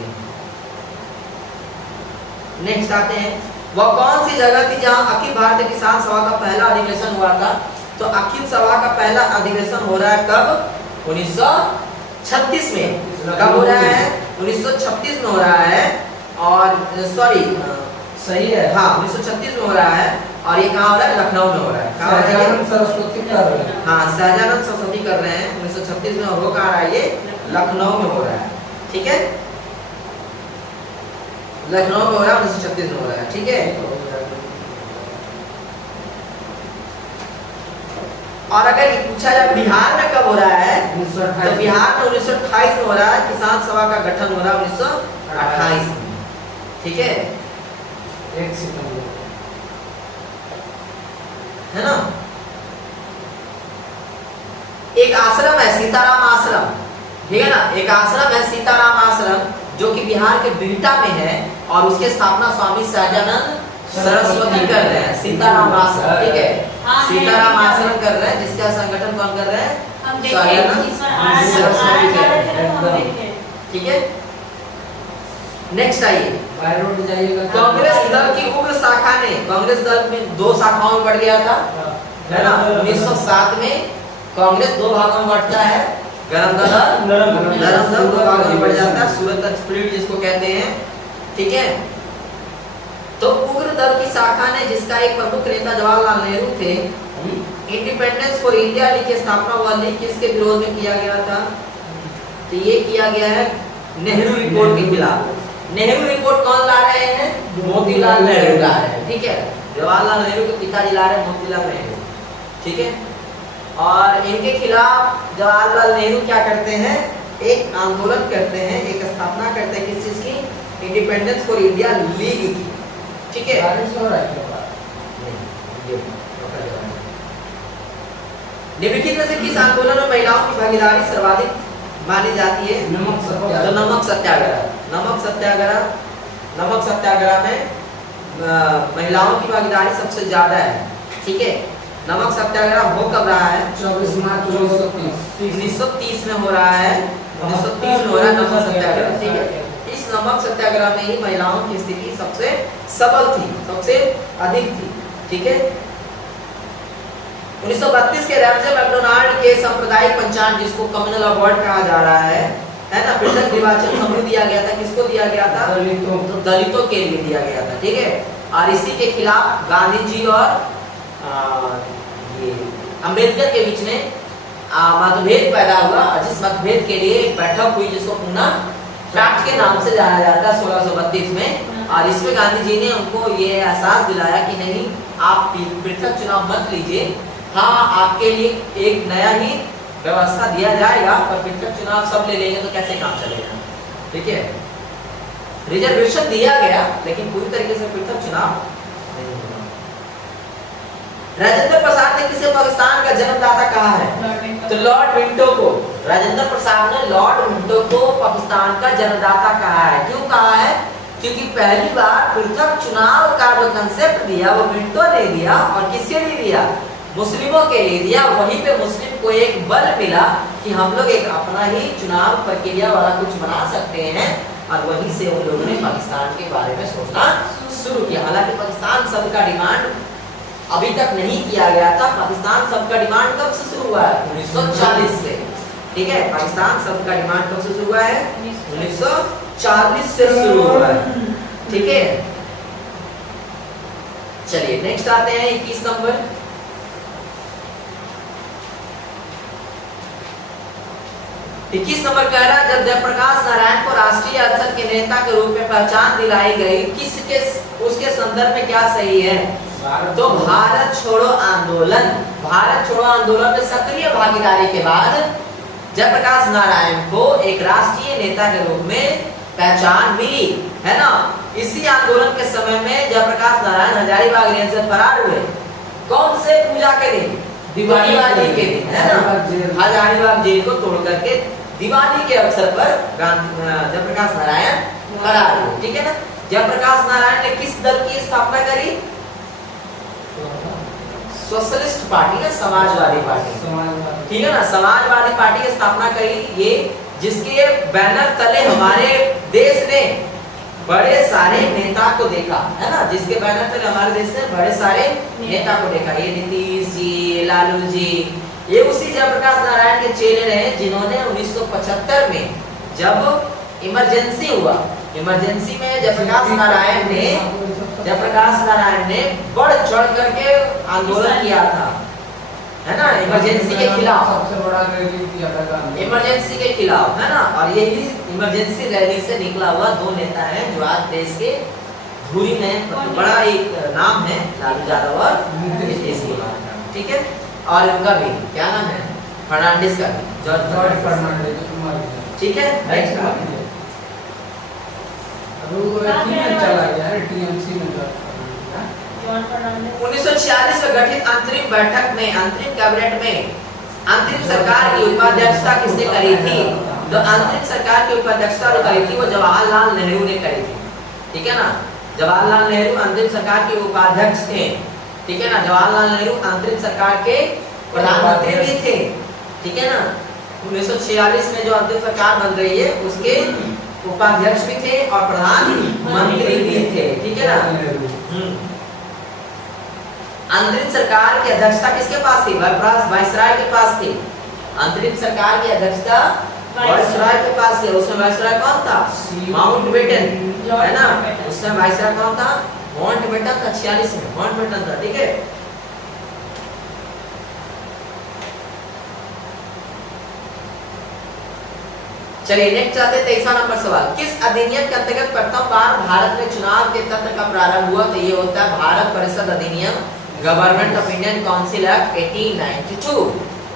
नेक्स्ट आते हैं, वह कौन सी जगह थी जहां अखिल भारतीय किसान सभा का पहला अधिवेशन हुआ था? तो अखिल सभा का पहला अधिवेशन हो रहा है कब? 1936 में। कब हो रहा है? 1936 में हो रहा है, और सॉरी सही है, हाँ 1936 में हो रहा है, और ये कहाँ हो रहा है? लखनऊ में हो रहा है। कहाँ हो रहा है? सहजानंद सरस्वती कर रहे हैं। हाँ सहजानंद सरस्वती कर रहे हैं 1936 में, और वो कहाँ रहा है? ये लखनऊ में हो रहा है, ठीक है, लखनऊ में हो रहा है, 1936 में हो रहा है, ठीक है। और अगर ये पूछा जाए बिहार में कब हो रहा है, तो बिहार में 1928 में हो रहा है, किसान सभा का गठन हो रहा है 1928 में, ठीक है, 1 सितंबर है ना। एक आश्रम है सीताराम आश्रम, ठीक है ना, एक आश्रम है सीताराम आश्रम जो कि बिहार के बिहटा में है, और उसके स्थापना स्वामी सहजानंद सरस्वती कर रहे हैं। सीताराम आश्रम, ठीक है, सीताराम आश्रम कर रहे हैं, जिसका संगठन कौन कर रहे हैं? सहजानंद सरस्वती कर रहे हैं, ठीक है। नेक्स्ट आइए, कांग्रेस दल की उग्र शाखा ने, कांग्रेस दल में 2 शाखाओं में बढ़ गया था, है ना। 1907 में कांग्रेस 2 भागों में बढ़ता है, गरम दल, नरम दल 2 भागों में बढ़ जाता है, सूरत स्प्लिट जिसको कहते हैं, ठीक है। तो उग्र दल की शाखा ने, जिसका एक प्रमुख नेता जवाहरलाल नेहरू थे, इंडिपेंडेंस फॉर इंडिया लीग की स्थापना हुआ लीग किसके विरोध में किया गया था? तो ये किया गया है नेहरू रिपोर्ट के खिलाफ। नेहरू रिपोर्ट कौन ला रहे हैं? मोतीलाल नेहरू ला रहे हैं, ठीक है, जवाहरलाल नेहरू के पिताजी ला रहे हैं मोतीलाल नेहरू, ठीक है। और इनके खिलाफ जवाहरलाल नेहरू क्या करते हैं? एक आंदोलन करते हैं, एक स्थापना करते हैं, किस चीज की? इंडिपेंडेंस फॉर इंडिया लीग की, ठीक है। निम्नलिखित में से किस आंदोलन में महिलाओं की भागीदारी सर्वाधिक मानी जाती है? नमक सत्याग्रह। तो नमक सत्याग्रह, नमक सत्याग्रह, नमक सत्याग्रह में महिलाओं की भागीदारी सबसे ज्यादा है, ठीक है। नमक सत्याग्रह हो कब रहा है? 24 मार्च 1930 में हो रहा है, 1930 में हो रहा है नमक सत्याग्रह, ठीक है। इस नमक सत्याग्रह में ही महिलाओं की स्थिति सबसे सबल थी, सबसे अधिक थी, ठीक है। 1932 के रैमजे मैकडोनाल्ड के सांप्रदायिक पंचांग, जिसको कम्युनल अवार्ड कहा जा रहा है ना, पृथक निर्वाचन समूह दिया गया था, किसको दिया गया था? दलितों के लिए दिया गया था, ठीक है। और इसी के खिलाफ गांधी जी और ये अम्बेडकर के बीच में मतभेद पैदा हुआ, और जिस मतभेद के लिए एक बैठक हुई जिसको पूना ट्रैक्ट के नाम से जाना जाता है 1632 में, और इसमें गांधी जी ने उनको ये एहसास दिलाया कि नहीं, आप पृथक चुनाव मत लीजिए, हाँ आपके लिए एक नया ही व्यवस्था दिया जाएगा, पर पृथक चुनाव सब ले लेंगे तो कैसे काम चलेगा, ठीक है। रिजर्वेशन दिया गया, लेकिन पूरी तरीके से पृथक चुनाव नहीं हुआ। राजेंद्र प्रसाद ने किसे पाकिस्तान का जन्मदाता कहा है? तो लॉर्ड मिंटो को, राजेंद्र प्रसाद ने लॉर्ड मिंटो को पाकिस्तान का जन्मदाता कहा है। क्यों कहा है? क्योंकि पहली बार पृथक चुनाव का जो कंसेप्ट दिया वो मिंटो ने दिया, और किसके लिए दिया? मुस्लिमों के लिए दिया। वहीं पे मुस्लिम को एक बल मिला कि हम लोग एक अपना ही चुनाव प्रक्रिया वाला कुछ बना सकते हैं, और वहीं से उन लोगों ने पाकिस्तान के बारे में सोचना शुरू किया। हालांकि पाकिस्तान शब्द का डिमांड अभी तक नहीं किया गया था। पाकिस्तान शब्द का डिमांड कब से शुरू हुआ है? 1940 से, ठीक है। पाकिस्तान शब्द का डिमांड कब से शुरू हुआ है? 1940 से शुरू हुआ है, ठीक है। चलिए नेक्स्ट आते हैं 21 नंबर। 21 नंबर कह रहा है जब जयप्रकाश नारायण को राष्ट्रीय अध्यक्ष के नेता के रूप में पहचान दिलाई गई किसके उसके संदर्भ में क्या सही है? तो भारत छोड़ो आंदोलन में सक्रिय भागीदारी के बाद जयप्रकाश नारायण को एक राष्ट्रीय नेता के रूप में पहचान मिली, है ना। इसी आंदोलन के समय में जयप्रकाश नारायण हजारीबाग रेंज से फरार हुए। कौन से पूजा के दिन? दिवाली के दिन, है ना। हजारीबाग जेल को तोड़ करके दिवाली के अवसर पर जयप्रकाश नारायण फरार हुए, ठीक है ना। जयप्रकाश नारायण ने किस दल की स्थापना करी? सोशलिस्ट पार्टी, समाजवादी पार्टी, ठीक है ना। समाजवादी पार्टी की स्थापना करी, ये जिसके बैनर तले हमारे देश ने बड़े सारे नेता को देखा, है ना। जिसके बैनर तले हमारे देश ने बड़े सारे नेता को देखा, ये नीतीश जी, लालू जी, ये उसी जयप्रकाश नारायण के चेले रहे जिन्होंने 1975 में जब इमरजेंसी हुआ, इमरजेंसी में जयप्रकाश नारायण ने बढ़ चढ़ करके आंदोलन किया था, है ना, इमरजेंसी के खिलाफ। सबसे बड़ा रैली किया था इमरजेंसी के खिलाफ, है ना। और यही इमरजेंसी रैली से निकला हुआ दो नेता हैं जो आज देश के धुरी में बड़ा एक नाम है, लालू यादव और नीतीश कुमार का, ठीक है। और इनका भी क्या नाम है? फर्नांडिस का भी, जॉर्ज फर्नांडिस, ठीक है। नेक्स्ट चला गया है टीएमसी में। 1946 में गठित अंतरिम बैठक में, अंतरिम कैबिनेट में अंतरिम सरकार की उपाध्यक्षता किसने करी थी? तो अंतरिम सरकार की उपाध्यक्षता जो करी थी वो जवाहरलाल नेहरू ने करी थी, ठीक है ना। जवाहरलाल नेहरू अंतरिम सरकार के उपाध्यक्ष थे, ठीक है ना। जवाहरलाल नेहरू अंतरिम सरकार के प्रधानमंत्री भी थे, ठीक है ना। 1946 में जो अंतरिम सरकार बन रही है उसके उपाध्यक्ष भी थे और प्रधानमंत्री भी थे, ठीक है ना। अंतरिम सरकार की अध्यक्षता किसके पास थी? वायसराय के पास थी। अंतरिम सरकार की अध्यक्षता वायसराय के पास थी। उसमें वायसराय कौन था? माउंटबेटन, है ना। उसमें वायसराय कौन था? माउंटबेटन था। 46 में माउंटबेटन था, ठीक है। चलिए नेक्स्ट आते हैं 23वां नंबर सवाल। किस अधिनियम के अंतर्गत प्रथम बार भारत में चुनाव के तंत्र का प्रारंभ हुआ? तो ये होता है भारत परिषद अधिनियम, government of Indian council act 1892,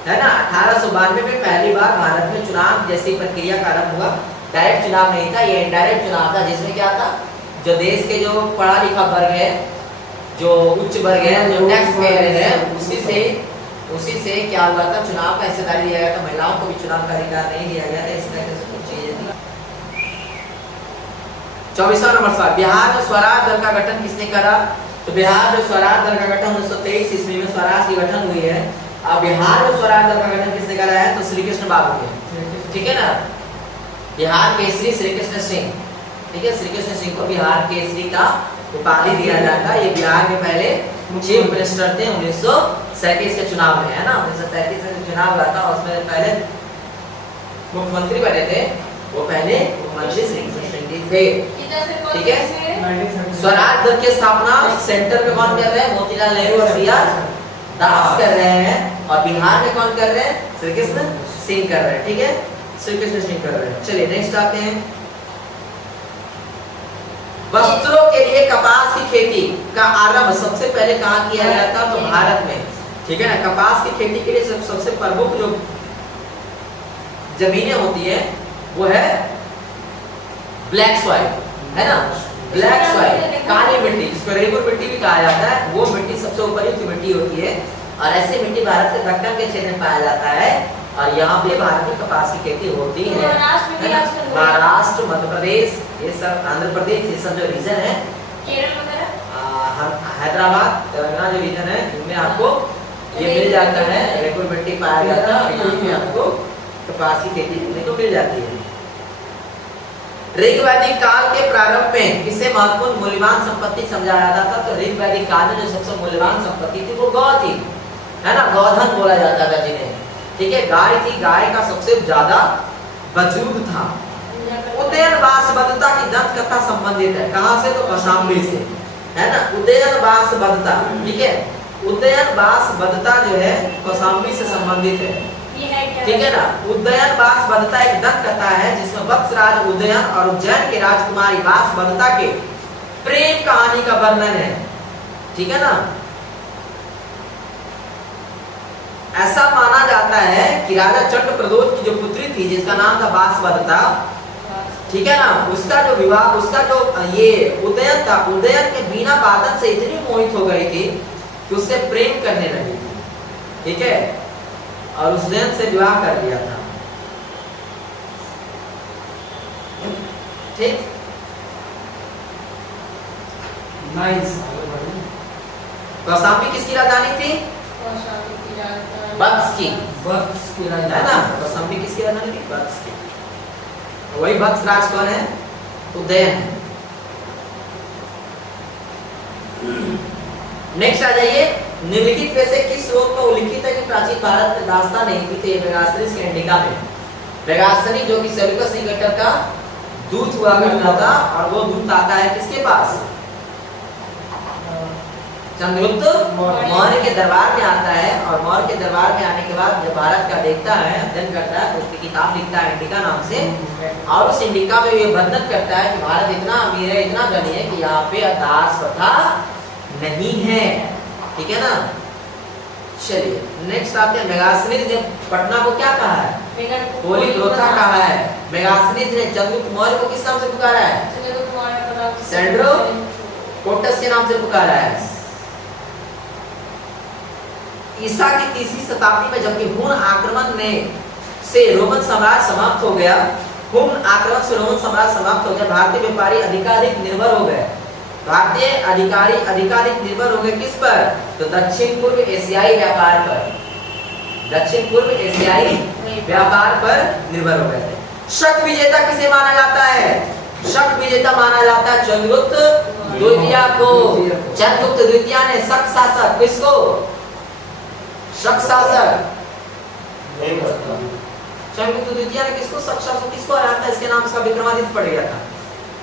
है ना। 1892 में पहली बार भारत में चुनाव जैसी प्रक्रिया का आरंभ हुआ। डायरेक्ट चुनाव नहीं था, ये इनडायरेक्ट चुनाव था, जिसमें क्या था, जो देश के जो पढ़ा लिखा वर्ग है, जो उच्च वर्ग है, जो टैक्स पेयर है, उसी से क्या हुआ था, चुनाव का हिस्सेदारी दिया गया था। महिलाओं को भी चुनाव का अधिकार नहीं दिया गया था, इस तरह से कुछ चीजें थी। 24वां नंबर सवाल, बिहार में स्वराज दल का गठन किसने करा? तो बिहार में स्वराज दल का गठन 1923 ईस्वी में स्वराज की गठन हुई है। अब बिहार में स्वराज दल का गठन किसने करा है? तो श्री कृष्ण बाबू ने, ठीक है ना। बिहार केसरी श्री कृष्ण सिंह, ठीक है। श्री कृष्ण सिंह को बिहार केसरी का उपाधि दिया जाता है। ये बिहार के पहले चीफ मिनिस्टर थे 1937 के चुनाव में, है ना। 1937 में चुनाव हुआ था, उसमें पहले मुख्यमंत्री बने थे, वो पहले मुख्यमंत्री श्री कृष्ण सिंह जी थे, ठीक है। स्वराज दल की स्थापना सेंटर में कौन कर रहे हैं? मोतीलाल नेहरू और सी.आर. दास कर रहे हैं, और बिहार में कौन कर रहे हैं? श्री कृष्ण सिंह कर रहे हैं, ठीक है। श्री कृष्ण सिंह कर रहे हैं। चलिए नेक्स्ट आते हैं। वस्त्रों के लिए कपास की खेती का आरंभ सबसे पहले कहाँ किया गया था? तो भारत में, ठीक है ना। कपास की खेती के लिए सबसे प्रमुख जो जमीनें होती है वो है ब्लैक सॉइल, है ना। ब्लैक सॉइल, काली मिट्टी, जिसको रेगुर मिट्टी भी कहा जाता है, वो मिट्टी सबसे उपयुक्त मिट्टी होती है। और ऐसी मिट्टी भारत के दक्कन के क्षेत्र में पाया जाता है, और यहाँ पे भारत में कपास की खेती होती है। महाराष्ट्र, मध्य प्रदेश, ये सब, आंध्र प्रदेश, ये सब जो रीजन है, केरल वगैरह, हैदराबाद, तेलंगाना जो रीजन है, इनमें आपको ये मिल जाता है, रेगुर मिट्टी पाया जाता है, और यहाँ आपको कपास की खेती करने को मिल जाती है। ऋग्वैदिक काल के प्रारंभ में किसे महत्वपूर्ण मूल्यवान संपत्ति समझा जाता था? तो ऋग्वैदिक काल में जो सबसे मूल्यवान संपत्ति थी वो गौ थी, है ना। गौधन बोला जाता था जिन्हें, ठीक है। गाय थी, गाय का सबसे ज्यादा वजूद था। उदयन बासवदता की दंत कथा संबंधित है, कहाँ से? तो कौशाम्बी से, है ना। उदयन बासवदता, ठीक है। उदयन बासवदता जो है कौशाम्बी से संबंधित है, ये है क्या? ठीक है ना। उदयन बांसबद्धता एक दंत कथा है जिसमें वत्सराज उदयन और उज्जैन के राजकुमारी बांसबद्धता के प्रेम कहानी का वर्णन है। ठीक है ना। ऐसा माना जाता है कि राजा चंड प्रदोष की जो पुत्री थी जिसका नाम था बांसबद्धता, ठीक है ना, उसका जो विवाह, उसका जो ये उदयन था, उदयन के बिना बादन से इतनी मोहित हो गई थी कि उससे प्रेम करने लगी थी। ठीक है, और उदयन से विवाह कर लिया था। ठीक, नाइस। कौशाम्बी किसकी राजधानी थी? कौशाम्बी की राजधानी वत्स की, वत्स की है राजधानी। ना। कौशाम्बी किसकी राजधानी थी? वत्स की। वही वत्स राज कौन है? उदयन है। नेक्स्ट आ जाइए, निम्नलिखित में से किस स्रोत में उल्लिखित है कि प्राचीन भारत में दास्तान नहीं हुई थी? मेगास्थनीज के इंडिका में। मेगास्थनी जो कि सेल्यूकस निकेटर का दूत हुआ करता था, और वो दूत आता है किसके पास? चंद्रगुप्त मौर्य के दरबार में आता है, और मौर्य के दरबार में आने के बाद जब भारत का देखता है, अध्ययन करता है, तो उसकी किताब लिखता है इंडिका नाम से, और उस इंडिका में ये वर्णन करता है कि भारत इतना अमीर है, इतना धनी है कि यहाँ पे दास प्रथा नहीं है। ठीक है ना। चलिए नेक्स्ट आते हैं, मेगास्थनीज ने पटना को क्या कहा है? होली क्रोथा कहा है। मेगास्थनीज ने चंद्रगुप्त मौर्य को किस नाम से पुकारा है? सेंड्रो कोटस के नाम से पुकारा है। ईसा की तीसरी शताब्दी में जबकि हुन आक्रमण ने से रोमन साम्राज्य समाप्त हो गया, हुन आक्रमण से रोमन साम्राज्य समाप्त हो गया, भारतीय व्यापारी अधिकाधिक निर्भर हो गए। भारतीय अधिकाधिक निर्भर हो गए किस पर? तो दक्षिण पूर्व एशियाई व्यापार पर, दक्षिण पूर्व एशियाई व्यापार पर निर्भर हो गए थे। शक विजेता किसे माना जाता है? शक विजेता माना जाता है चंद्रगुप्त द्वितीय को। चंद्रगुप्त द्वितीय ने शक शासक किसको? शक शासक चंद्रगुप्त द्वितीय ने किसको शक शासक किसको हराया था? इसके नाम इसका विक्रमादित्य पड़ गया था।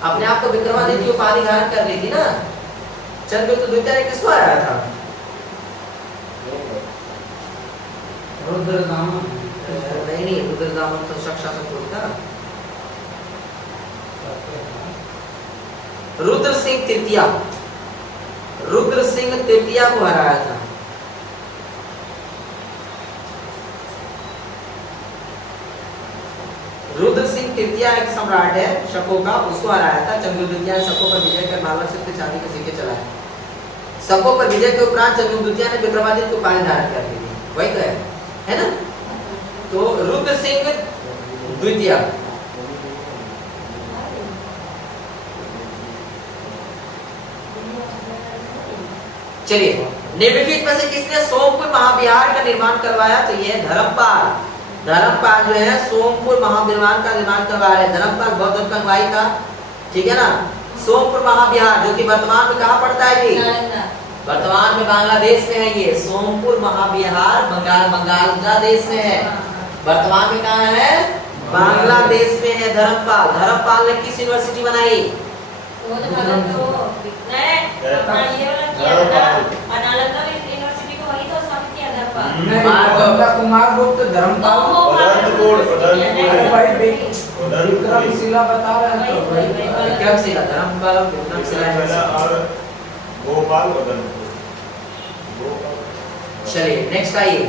अपने आप को विक्रमादित्य उपाधि धारण कर ली थी ना। चंद्रगुप्त द्वितीय ने किसको हराया था? रुद्रदामन। नहीं, रुद्रदामन तो शक शासक होता। रुद्र सिंह तृतीय, रुद्र सिंह तृतीय को हराया था। रुद्र सिंह तृतीय एक सम्राट है शकों का, उसको हराया था। चंद्रगुप्त द्वितीय ने शकों पर विजय कर मालवा से चांदी के सिक्के चलाए। शकों पर विजय के उपरांत चंद्रगुप्त द्वितीय ने विक्रमादित्य को उपाधि धारण कर ली थी। वही तो है ना। तो रुद्र सिंह द्वितीय। चलिए, निम्नलिखित में से किसने सोमपुर महाविहार का निर्माण करवाया? तो ये धर्मपाल। धर्मपाल जो है सोमपुर महाविहार का निर्माण करवा रहे। धर्मपाल बौद्ध धर्म का अनुयायी था। ठीक है ना। सोमपुर महाविहार जो कि वर्तमान में कहाँ पड़ता है? जी वर्तमान में बांग्लादेश में है। ये सोमपुर महाविहार बांग्लादेश में है। वर्तमान में कहाँ है? बांग्लादेश में है। धर्मपाल, धर्मपाल ने किस यूनिवर्सिटी बनाई? कुमारगुप्त धर्मपाल विक्रमशिला बता रहे हैं। विक्रमशिला, धर्मपाल विक्रमशिला और गोपाल। चलिए नेक्स्ट आइए।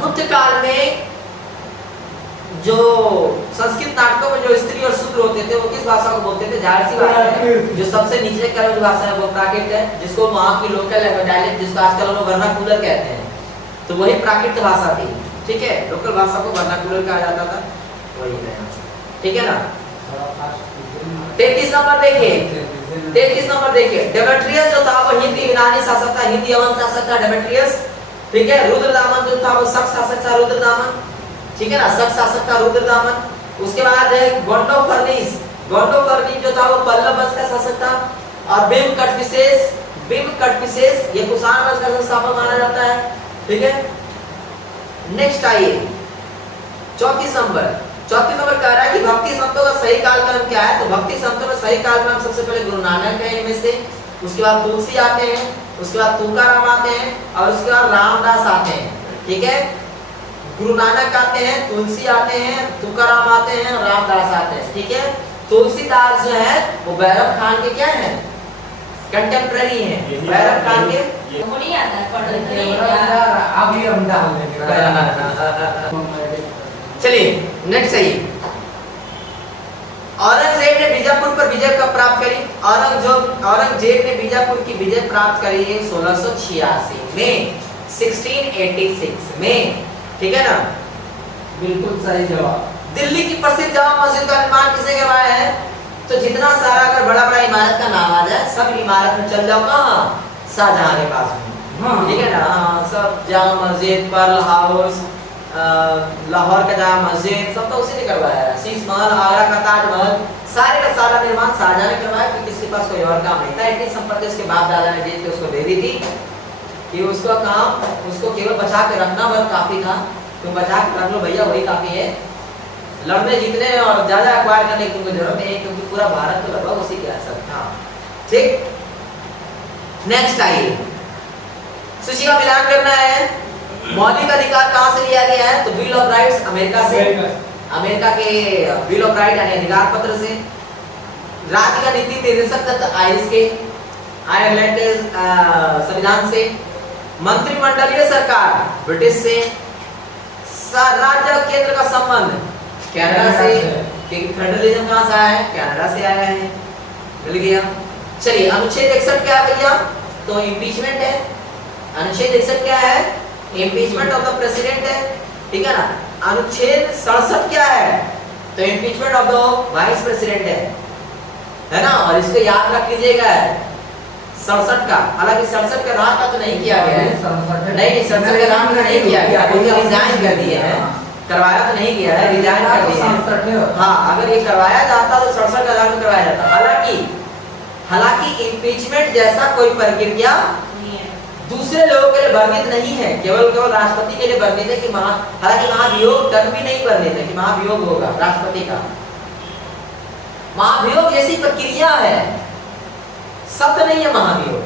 गुप्त काल में जो संस्कृत नाटकों में जो स्त्री और शूद्र होते थे वो किस भाषा को बोलते थे? जाहिर सी बात है जो सबसे नीचे क्रम की भाषा है वो प्राकृत है, जिसको वहाँ की लोकल डायलेक्ट, जिसको आजकल लोग वर्नाकुलर कहते हैं, तो वही प्राकृत भाषा थी। ठीक है, लोकल भाषा को वर्नाकुलर कहा जाता था, वही है। ठीक है ना। 33 नंबर देखिए, 33 नंबर देखिए। डेमेट्रियस जो था वो हिंदी यूनानी शासक था, हिंदी यवन शासक था डेमेट्रियस। ठीक है। रुद्रदामन जो था वो शक शासक था, रुद्रदामन। ठीक है ना, शक शासक था रुद्रदामन। उसके बाद है गोंडोफर्निस, गोंडोफर्निस जो था वो पल्लव वंश का शासक था। और बिम्बकटविशेष ये कुषाण वंश का संस्थापक माना जाता है। ठीक है। नेक्स्ट आइए 34 नंबर। 34 नंबर कह रहा है कि भक्ति संतों का सही कालक्रम क्या है? तो भक्ति संतों में सही कालक्रम सबसे पहले गुरु नानक है इनमें से, उसके बाद तुलसी आते हैं, उसके बाद तुकाराम आते हैं और उसके बाद रामदास आते हैं। ठीक है, गुरु नानक आते हैं, तुलसी आते हैं, तुकाराम आते हैं और रामदास आते हैं। ठीक है, तुलसीदास जो है वो भैरव खान के क्या है, कंटेम्पररी हैं। भैरव खान के वो नहीं आता है, पढ़ने ये नहीं बड़ा आता। यार, अभी हम डाल देंगे। चलिए नेक्स्ट आइए। औरंगजेब ने बीजापुर पर विजय कब प्राप्त करी? औरंगजेब ने बीजापुर की विजय प्राप्त करी है 1686 में, 1686 में। ठीक है ना, बिल्कुल सही जवाब। दिल्ली की प्रसिद्ध जामा मस्जिद का निर्माण किसने करवाया है? तो जितना सारा अगर बड़ा बड़ा इमारत का नाम आ जाए, सब इमारत में चल जाओ कहाँ, शाहजहां के पास में। हाँ। ठीक है ना, सब जामा मस्जिद, पर्ल हाउस, लाहौर का जामा मस्जिद, सब तो उसी ने करवाया है। शीश महल, आगरा का ताजमहल, सारे का सारा निर्माण शाहजहां ने करवाया, क्योंकि किसी के पास कोई और काम नहीं था। इतनी संपत्ति उसके बाप दादा ने जीत के उसको दे दी थी कि उसका काम, उसको केवल बचा के रखना बस काफी था। तुम बचा के रख लो भैया, वही काफी है। लड़ने जीतने और ज्यादा अखबार करने की तुमको जरूरत नहीं है, क्योंकि पूरा भारत तो लगभग उसी के असर था। ठीक, नेक्स्ट आइए, सूची का मिलान करना है। मौलिक अधिकार कहां से लिया गया है? तो बिल ऑफ राइट्स अमेरिका से, अमेरिका के बिल ऑफ राइट यानी अधिकार पत्र से। राज्य का नीति निर्देशक तत्व आयरिश के, आयरलैंड के संविधान से। मंत्रिमंडलीय सरकार ब्रिटिश से। राज्य और केंद्र का संबंध कनाडा से, क्योंकि फेडरलिज्म कहां से आया है? कनाडा से आया है। मिल गया। चलिए, अनुच्छेद 61 क्या है भैया? तो इम्पीचमेंट है। अनुच्छेद 61 क्या है? इम्पीचमेंट ऑफ द प्रेसिडेंट है। ठीक है ना। अनुच्छेद 67 क्या है? तो impeachment of the vice president है ना। और इसको याद रख लीजिएगा 67 का, हालांकि 67 का नाम का तो नहीं किया गया है, नहीं 67 का नाम नहीं किया गया, क्योंकि रिजाइन कर दिए हैं, करवाया तो नहीं गया है, रिजाइन कर दिए हैं। हाँ, अगर ये करवाया जाता तो 67 का नाम करवाया जाता। हालांकि इम्पीचमेंट जैसा कोई प्रक्रिया दूसरे लोगों के लिए वर्णित नहीं है, केवल राष्ट्रपति के लिए वर्णित है कि हालांकि महाभियोग तक भी नहीं वर्णित है कि महाभियोग होगा राष्ट्रपति का। महाभियोग जैसी प्रक्रिया है, शब्द नहीं है महाभियोग,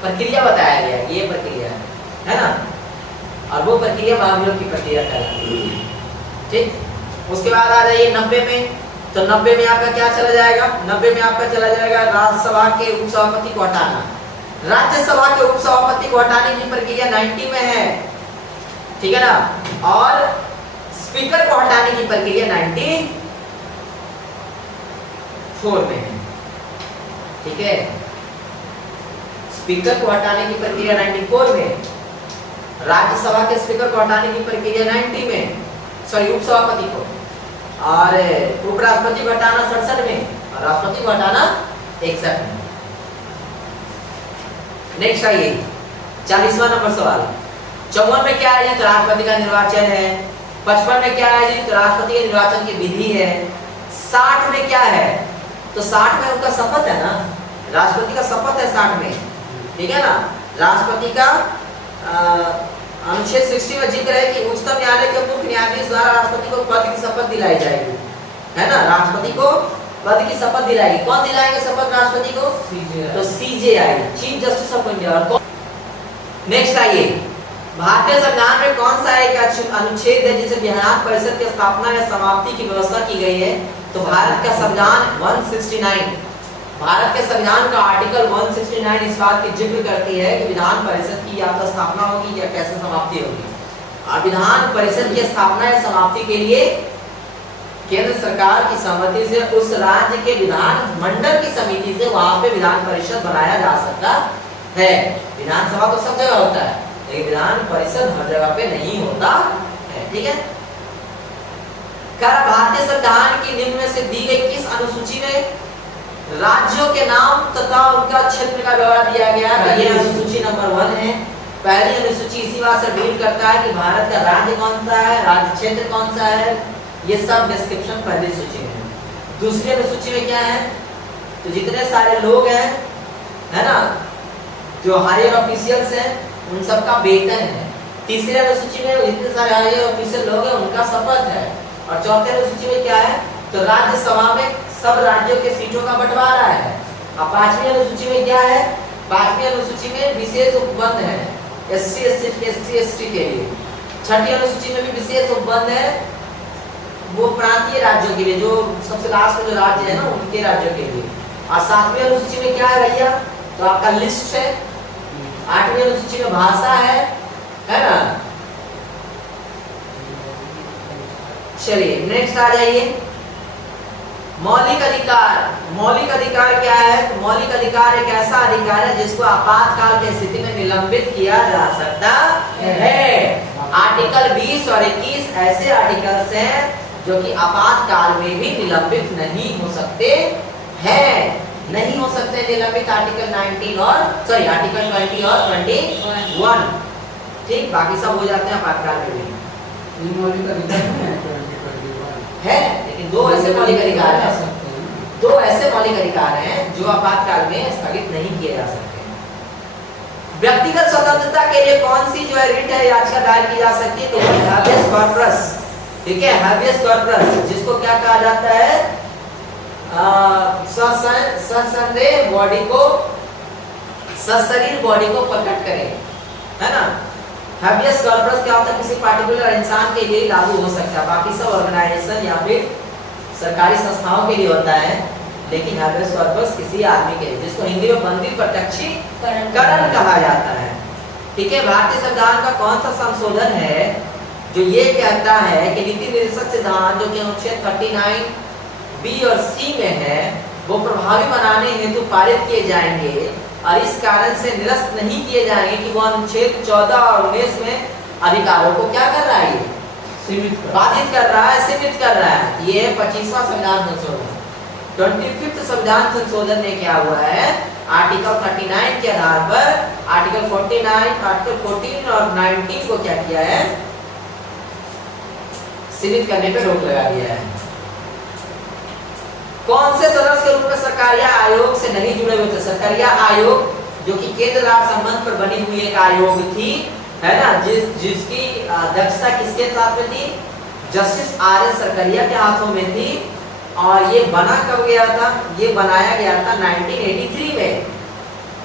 प्रक्रिया बताया गया, ये प्रक्रिया है ना। और वो प्रक्रिया महाभियोग की प्रक्रिया कहलाती है। ठीक, उसके बाद आ जाइए 90 में। तो 90 में आपका क्या चला जाएगा? 90 में आपका चला जाएगा राज्यसभा के उपसभापति को हटाना। राज्यसभा के उपसभापति को हटाने की प्रक्रिया 90 में है। ठीक है ना। और स्पीकर को हटाने की प्रक्रिया 94 में है। ठीक है, स्पीकर को हटाने की प्रक्रिया 94 में, राज्यसभा के स्पीकर को हटाने की प्रक्रिया 90 में, सॉरी उपसभापति को, और उपराष्ट्रपति को हटाना 67 में, और राष्ट्रपति को हटाना 61 में। नेक्स्ट आइए 40वां नंबर सवाल। 54 में क्या है जी? तो राष्ट्रपति का निर्वाचन है। 55 में क्या है जी? तो राष्ट्रपति के निर्वाचन की विधि है। 60 में क्या है? तो 60 में उनका शपथ है ना, राष्ट्रपति का शपथ है 60 में। ठीक है ना। राष्ट्रपति का अनुच्छेद 60 में जिक्र है कि उच्चतम न्यायालय के मुख्य न्यायाधीश द्वारा राष्ट्रपति को पद की शपथ दिलाई जाएगी, है ना। राष्ट्रपति को पद की शपथ दिलाएगी। कौन दिलाएगा शपथ राष्ट्रपति को? तो CJI, chief justice of India. Next आइए, भारतीय संविधान में कौन सा एक अनुच्छेद है जिसे विधान परिषद की स्थापना या समाप्ति की व्यवस्था की गई है? तो भारत का संविधान 169, भारत के संविधान का आर्टिकल 169 इस बात की जिक्र करती है कि विधान परिषद की या तो स्थापना होगी या कैसे समाप्ति होगी। और विधान परिषद की स्थापना या समाप्ति के लिए केंद्र सरकार की सहमति से उस राज्य के विधान मंडल की समिति से वहां पे विधान परिषद बनाया जा सकता है। विधानसभा तो सब जगह होता है, लेकिन विधान परिषद हर जगह पे नहीं होता है। ठीक है। भारतीय संविधान की निम्न में से दी गई किस अनुसूची में राज्यों के नाम तथा उनका क्षेत्र का ब्यौरा दिया गया है? ये अनुसूची नंबर 1 है। पहली अनुसूची इसी बात से डील करता है कि भारत का राज्य कौन सा है, राज्य क्षेत्र कौन सा है, ये सब डिस्क्रिप्शन पहली सूची में है। दूसरी अनुसूची में क्या है? तो जितने सारे लोग हैं, है ना, जो हायर ऑफिशियल्स हैं, उन सबका वेतन है। तीसरी अनुसूची में जितने सारे हायर ऑफिशियल लोग हैं उनका शपथ है। और चौथे अनुसूची में क्या है? तो राज्यसभा में सब राज्यों के सीटों का बंटवारा है। अब 5वीं अनुसूची में क्या है? 5वीं अनुसूची में विशेष उपबंध है SC ST के लिए। 6ठी अनुसूची में भी विशेष उपबंध है वो प्रांतीय राज्यों के लिए, जो सबसे लास्ट में जो राज्य है ना उनके राज्यों के लिए। और 7वीं अनुसूची में क्या है भैया? तो आपका लिस्ट है। 8वीं अनुसूची में भाषा है ना। चलिए नेक्स्ट आ जाइए, मौलिक अधिकार। मौलिक अधिकार क्या है? तो मौलिक अधिकार एक ऐसा अधिकार है जिसको आपातकाल की स्थिति में निलंबित किया जा सकता है। आर्टिकल 20 और 21 ऐसे आर्टिकल्स हैं जो कि आपातकाल में भी निलंबित नहीं हो सकते हैं। नहीं हो सकते निलंबित आर्टिकल 19 और आर्टिकल 20 और 21, ठीक। बाकी सब हो जाते हैं आपातकाल में भी मौलिक अधिकार है, लेकिन दो ऐसे मौलिक अधिकार हैं, दो ऐसे मौलिक अधिकार हैं जो आपातकाल में स्थगित नहीं किए जा सकते। व्यक्तिगत स्वतंत्रता के लिए कौन सी जो है रिट है याचिका दायर की जा सकती है? तो वो हैबियस कॉर्पस, ठीक है, हैबियस कॉर्पस, जिसको क्या कहा जाता है? सशरीर बॉडी को, सशरीर बॉडी को प्रकट करें, है ना। हैबियस कॉर्पस क्या होता है? किसी पार्टिकुलर इंसान के लिए लागू हो सकता है, बाकी सब ऑर्गेनाइजेशन या फिर सरकारी संस्थाओं के लिए होता है, लेकिन हैबियस कॉर्पस किसी आदमी के लिए, जिसको हिंदी में बंदी प्रत्यक्षीकरण कहा जाता है, ठीक है। भारतीय संविधान का कौन सा संशोधन है जो ये कहता है कि नीति निर्देशक सिद्धांत जो कि अनुच्छेद 39B और C में है वो प्रभावी बनाने हेतु पारित किए जाएंगे और इस कारण से निरस्त नहीं किए जाएंगे कि वो अनुच्छेद 14 और 19 में अधिकारों को क्या कर रहा है? ये सीमित बाधित कर रहा है, सीमित कर रहा है। ये 25वां संविधान संशोधन, 25th संविधान संशोधन ने क्या हुआ है? आर्टिकल 39 के आधार पर आर्टिकल 49, आर्टिकल 14 और 19 को क्या किया है? सीमित करने पर रोक लगा दिया है। कौन से सदस्य के रूप में सरकारिया आयोग से नहीं जुड़े हुए थे? सरकारिया आयोग जो कि केंद्र राज्य संबंध पर बनी हुई एक आयोग थी, है ना, जिसकी अध्यक्षता किसके साथ में थी? जस्टिस RS सरकारिया के हाथों में थी। और ये बना कब गया था? ये बनाया गया था 1983 में,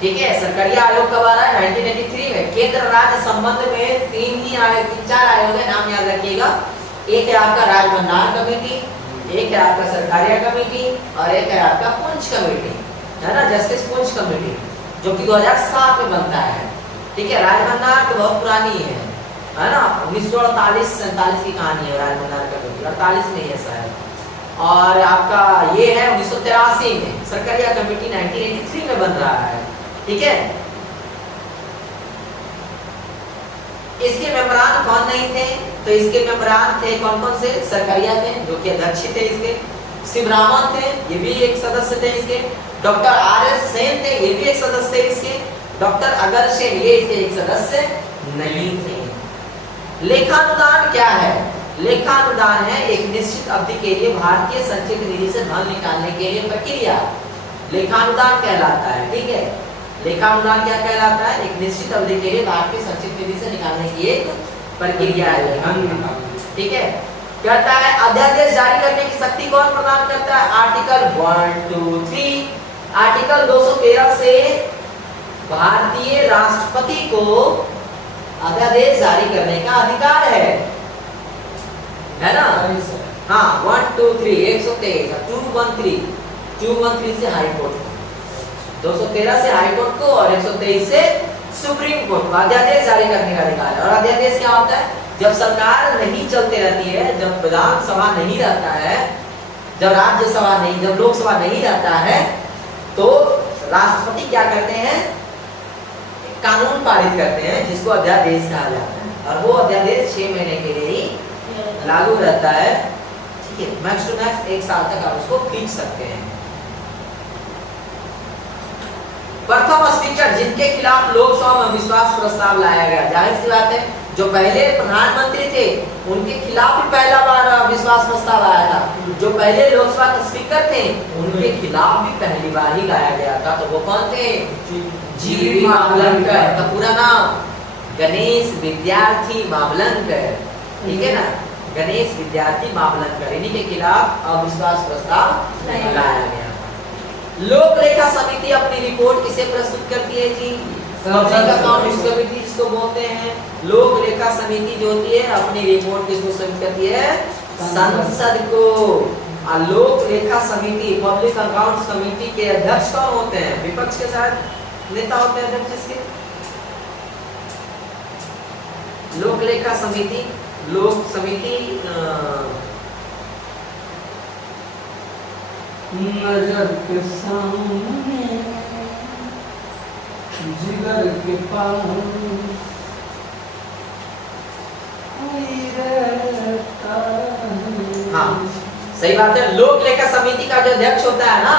ठीक है। सरकारिया आयोग कब आ रहा है? 1983 में। केंद्र राज्य संबंध में 4 आयोग है, नाम याद रखिएगा। एक है आपका राज्य भंडार कमेटी, एक है आपका सरकारिया कमेटी और एक है आपका पुंछ कमेटी, है ना, जस्टिस पुंछ कमेटी, जो कि 2007 में बनता है, ठीक है। राज्य भंडार तो बहुत पुरानी है ना, 1948-47 की कहानी है राज्य भंडार कमेटी, 48 में ये शायद। और आपका ये है 1983 में। सरकारिया कमेटी 1983 में बन रहा है, ठीक है। इसके मेंबरान कौन नहीं थे? तो इसके मेंबरान थे कौन कौन से? सरकारिया थे जो कि अध्यक्ष थे इसके, शिवरामन थे, ये भी एक सदस्य थे इसके, डॉक्टर RS सेन थे, ये भी एक सदस्य थे इसके, डॉक्टर अगरसेन ये इसके एक सदस्य नहीं थे। लेखानुदान क्या है? लेखानुदान है एक निश्चित अवधि के लिए भारतीय संचित निधि से धन निकालने के लिए प्रक्रिया, लेखानुदान कहलाता है, ठीक है। लेखानुदान क्या कहलाता है? एक निश्चित अवधि के लिए भारतीय संचित निधि से निकालने की एक प्रक्रिया है, ठीक है। कहता है अध्यादेश जारी करने की शक्ति कौन प्रदान करता है? आर्टिकल 1, 2, 3। आर्टिकल 213 से भारतीय राष्ट्रपति को अध्यादेश जारी करने का अधिकार है ना। हाँ, 1, 2, 3, 123, 213 से हाई कोर्ट, 213 से हाई कोर्ट को और 123 से सुप्रीम कोर्ट को अध्यादेश जारी करने का अधिकार है। और अध्यादेश क्या होता है? जब सरकार नहीं चलती रहती है, जब विधानसभा नहीं रहता है, जब राज्यसभा नहीं, जब लोकसभा नहीं रहता है, तो राष्ट्रपति क्या करते हैं? कानून पारित करते हैं जिसको अध्यादेश कहा जाता है। और वो अध्यादेश 6 महीने के लिए ही लागू रहता है, ठीक है। मैक्स टू मैक्स 1 साल तक आप उसको खींच सकते हैं। प्रथम स्पीकर जिनके खिलाफ लोकसभा में अविश्वास प्रस्ताव लाया गया, जाहिर सी बात है जो पहले प्रधानमंत्री थे उनके खिलाफ भी पहला बार अविश्वास प्रस्ताव आया था। जो पहले लोकसभा के स्पीकर थे उनके खिलाफ भी पहली बार ही लाया गया था। तो वो कौन थे? GV मावलंकर। का पूरा नाम गणेश विद्यार्थी मावलंकर, ठीक है ना, गणेश विद्यार्थी मावलंकर। इन्हीं के खिलाफ अविश्वास प्रस्ताव लाया गया। लोक लेखा समिति अपनी रिपोर्ट किसे प्रस्तुत करती है जी? पब्लिक अकाउंट कमेटी जिसको बोलते हैं। लोक लेखा समिति जो होती है अपनी रिपोर्ट किसको सबमिट करती है? संसद को। और लोक लेखा समिति पब्लिक अकाउंट कमेटी के अध्यक्ष कौन होते हैं? विपक्ष के साथ नेता होते हैं अध्यक्ष इसके। लोक लेखा समिति नजर के सामने जिगर के पास हाँ सही बात है। लोक लेखा समिति का जो अध्यक्ष होता है ना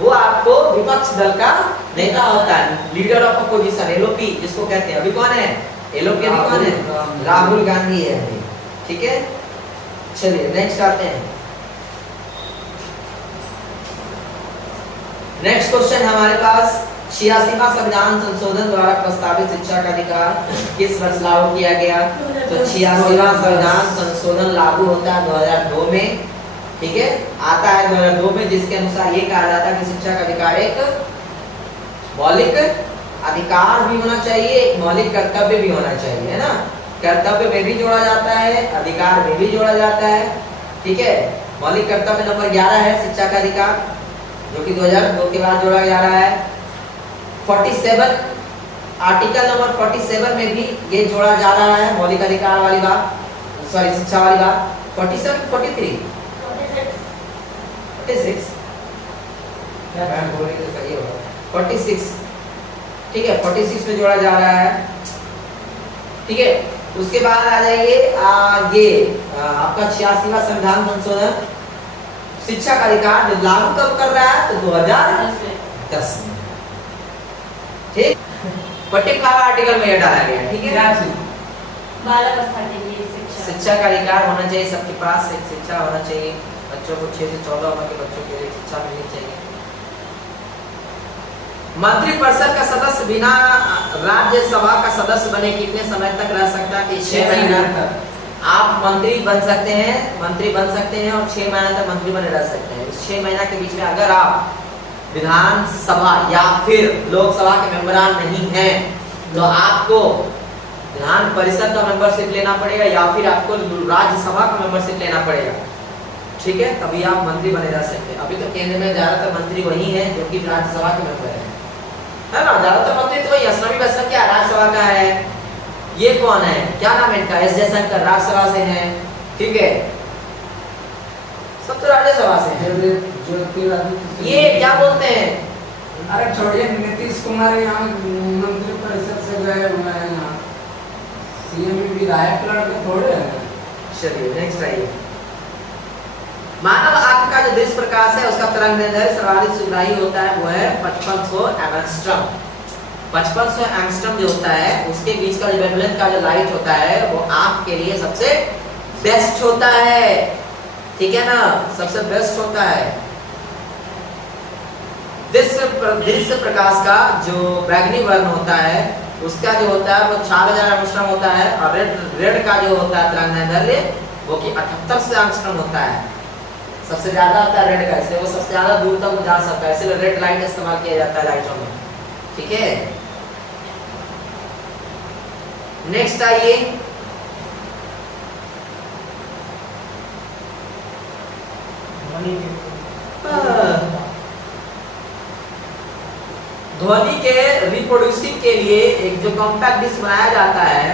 वो आपको विपक्ष दल का नेता होता है, लीडर ऑफ अपोजिशन, एलओपी जिसको कहते हैं। अभी कौन है एलओपी? अभी कौन है? राहुल गांधी है अभी। ठीक है, चलिए नेक्स्ट आते हैं। नेक्स्ट क्वेश्चन हमारे पास 86वां संविधान संशोधन द्वारा प्रस्तावित शिक्षा का अधिकार किस वर्ष लागू किया गया? तो 86वां संविधान संशोधन लागू होता है 2002 में। ठीक है, आता है 2002 में, जिसके अनुसार ये कहा जाता है कि शिक्षा का अधिकार एक मौलिक अधिकार भी होना चाहिए, एक मौलिक कर्तव्य भी होना चाहिए, है ना। कर्तव्य में भी जोड़ा जाता है, अधिकार में भी जोड़ा जाता है। ठीक है, मौलिक कर्तव्य नंबर 11 है शिक्षा का अधिकार, जो कि 2002 के बाद जोड़ा जा रहा है। 47 आर्टिकल नंबर 47 में भी ये जोड़ा जा रहा है मौलिक अधिकार वाली बात, सॉरी शिक्षा वाली बात। 47 43 46 क्या मैं बोलने के सही होगा 46। ठीक है, 46 में जोड़ा जा रहा है। ठीक है, उसके बाद आ जाइए ये आपका 86वां संविधान संशोधन शिक्षा का अधिकार जो लागू कब कर रहा है? तो 2010 में। ठीक, 45 आर्टिकल में यह डाला गया। ठीक है, बाल अवस्था के लिए शिक्षा का अधिकार होना चाहिए, सबके पास एक शिक्षा होना चाहिए। बच्चों को 6 से 14 उम्र के बच्चों के लिए शिक्षा मिलनी चाहिए। मंत्रिपरिषद का सदस्य बिना राज्यसभा का सदस्य बने कितने समय तक रह सकता है? 6 महीना तक आप मंत्री बन सकते हैं, और 6 महीना तक मंत्री बने रह सकते हैं। इस 6 महीना के बीच में अगर आप विधानसभा या फिर लोकसभा के मेंबरान नहीं हैं तो आपको विधान परिषद का मेंबरशिप लेना पड़ेगा या फिर आपको राज्यसभा का मेंबरशिप लेना पड़ेगा। ठीक है, तभी आप मंत्री बने रह सकते हैं। अभी तो केंद्र में ज्यादातर मंत्री वही हैं जो कि राज्यसभा के मेंबर है ना। ज्यादातर मंत्री तो वही असलमी बच्चन क्या राज्यसभा का है। ये कौन है, क्या नाम है इनका? एस जयशंकर राज्यसभा से हैं। ठीक है, सब तो राज्यसभा से हैं। ये क्या बोलते हैं? अरे छोड़िए, नीतीश कुमार यहाँ मंत्री परिषद से गए हुए हैं, यहाँ सीएम विधायक लड़के थोड़े हैं। चलिए नेक्स्ट आइए। मानव आंख का जो दृश्य प्रकाश है उसका तरंगदैर्घ्य सर्वाधिक सुग्राही होता है, वो है 5500 एंगस्ट्रॉम। 5500 एंगस्ट्रॉम जो होता है उसके बीच का जो वेवलेंथ का जो लाइट होता है वो आंख के लिए सबसे बेस्ट होता है। ठीक है ना, सबसे बेस्ट होता है। दृश्य प्रकाश का जो बैगनी वर्ण होता है उसका जो होता है वो 4000 एंगस्ट्रॉम होता है, और रेड का जो होता है तरंगदैर्घ्य वो कि 7800 एंगस्ट्रॉम होता है। सबसे ज्यादा होता है रेड का, इसलिए वो सबसे ज्यादा दूर तक वो जा सकता है, इसलिए रेड लाइट इस्तेमाल किया जाता है लाइटों में। ठीक है, नेक्स्ट आइए। ध्वनि के रिप्रोड्यूसिंग के लिए एक जो कॉम्पैक्ट डिस्क बनाया जाता है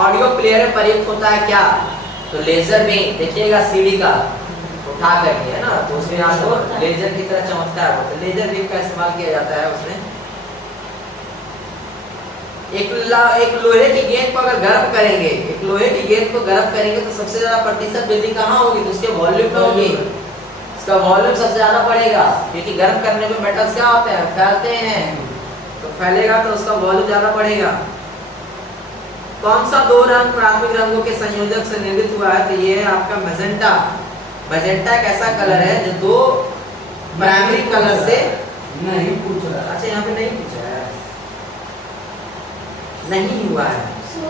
ऑडियो प्लेयर में प्रयुक्त होता है क्या? तो लेजर में देखिएगा सीडी का उठा करके, है ना, तो उसमें आपको लेजर की तरह चमकता है वो, तो लेजर बीम का इस्तेमाल किया जाता है उसमें। एक लोहे की गेंद को अगर गर्म करेंगे, एक लोहे की गेंद को गर्म करेंगे तो सबसे ज्यादा प्रतिशत वृद्धि कहाँ होगी? तो उसके वॉल्यूम में होगी। इसका वॉल्यूम सबसे ज्यादा बढ़ेगा क्योंकि गर्म करने में मेटल्स क्या होते हैं? फैलते हैं, तो फैलेगा तो उसका वॉल्यूम ज्यादा बढ़ेगा। कौन सा 2 रंग प्राथमिक रंगों के संयोजक से निर्मित हुआ है? तो ये है आपका मैजेंटा। मैजेंटा एक ऐसा कलर है जो 2 प्राइमरी कलर से नहीं पूछ रहा। अच्छा, यहाँ पे नहीं पूछा है, नहीं हुआ है।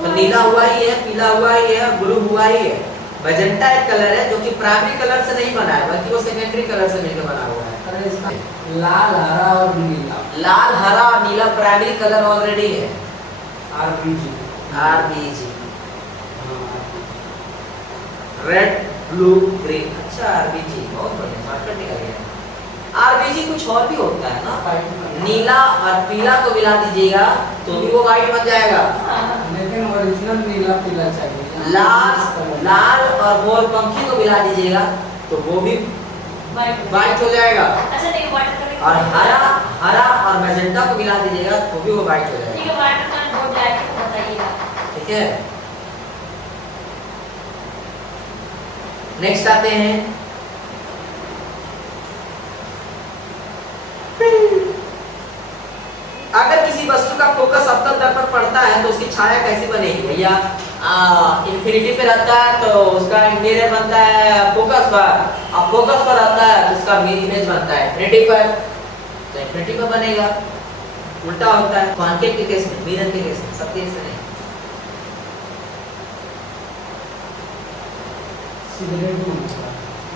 तो नीला हुआ ही है, पीला हुआ ही है, ब्लू हुआ ही है। मैजेंटा एक कलर है जो कि प्राइमरी कलर से नहीं बना है बल्कि वो सेकेंडरी कलर से मिलकर बना हुआ है। अरे इसका लाल हरा और नीला लाल हरा और नीला प्राइमरी कलर ऑलरेडी है। RBG RBG red blue green. अच्छा आरबीजी बहुत बढ़िया शॉर्टकट निकल गया। आरबीजी कुछ और भी होता है ना, नीला और पीला को मिला दीजिएगा तो भी वो व्हाइट बन जाएगा। लेकिन ओरिजिनल नीला पीला चाहिए। लाल और मोरपंखी को मिला दीजिएगा तो वो भी व्हाइट हो जाएगा। अच्छा नहीं वाटर कलर और हरा और मैजेंटा को मिला दीजिएगा तो भी वो व्हाइट हो ठीक जाएगा। है वाटर कलर बोर्ड जाके तो बताइएगा। ठीक है, नेक्स्ट आते हैं अगर किसी वस्तु का फोकस अवतल दर्पण पड़ता है तो उसकी छाया कैसी बनेगी भैया? इंफिनिटी पे रहता है तो उसका मिरर बनता है फोकस पर, अब फोकस पर रहता है तो उसका इमेज बनता है इंफिनिटी पर, तो इंफिनिटी पर बनेगा। उल्टा होता है कॉन्केव के केस में, मिरर के केस में, सब केस में नहीं।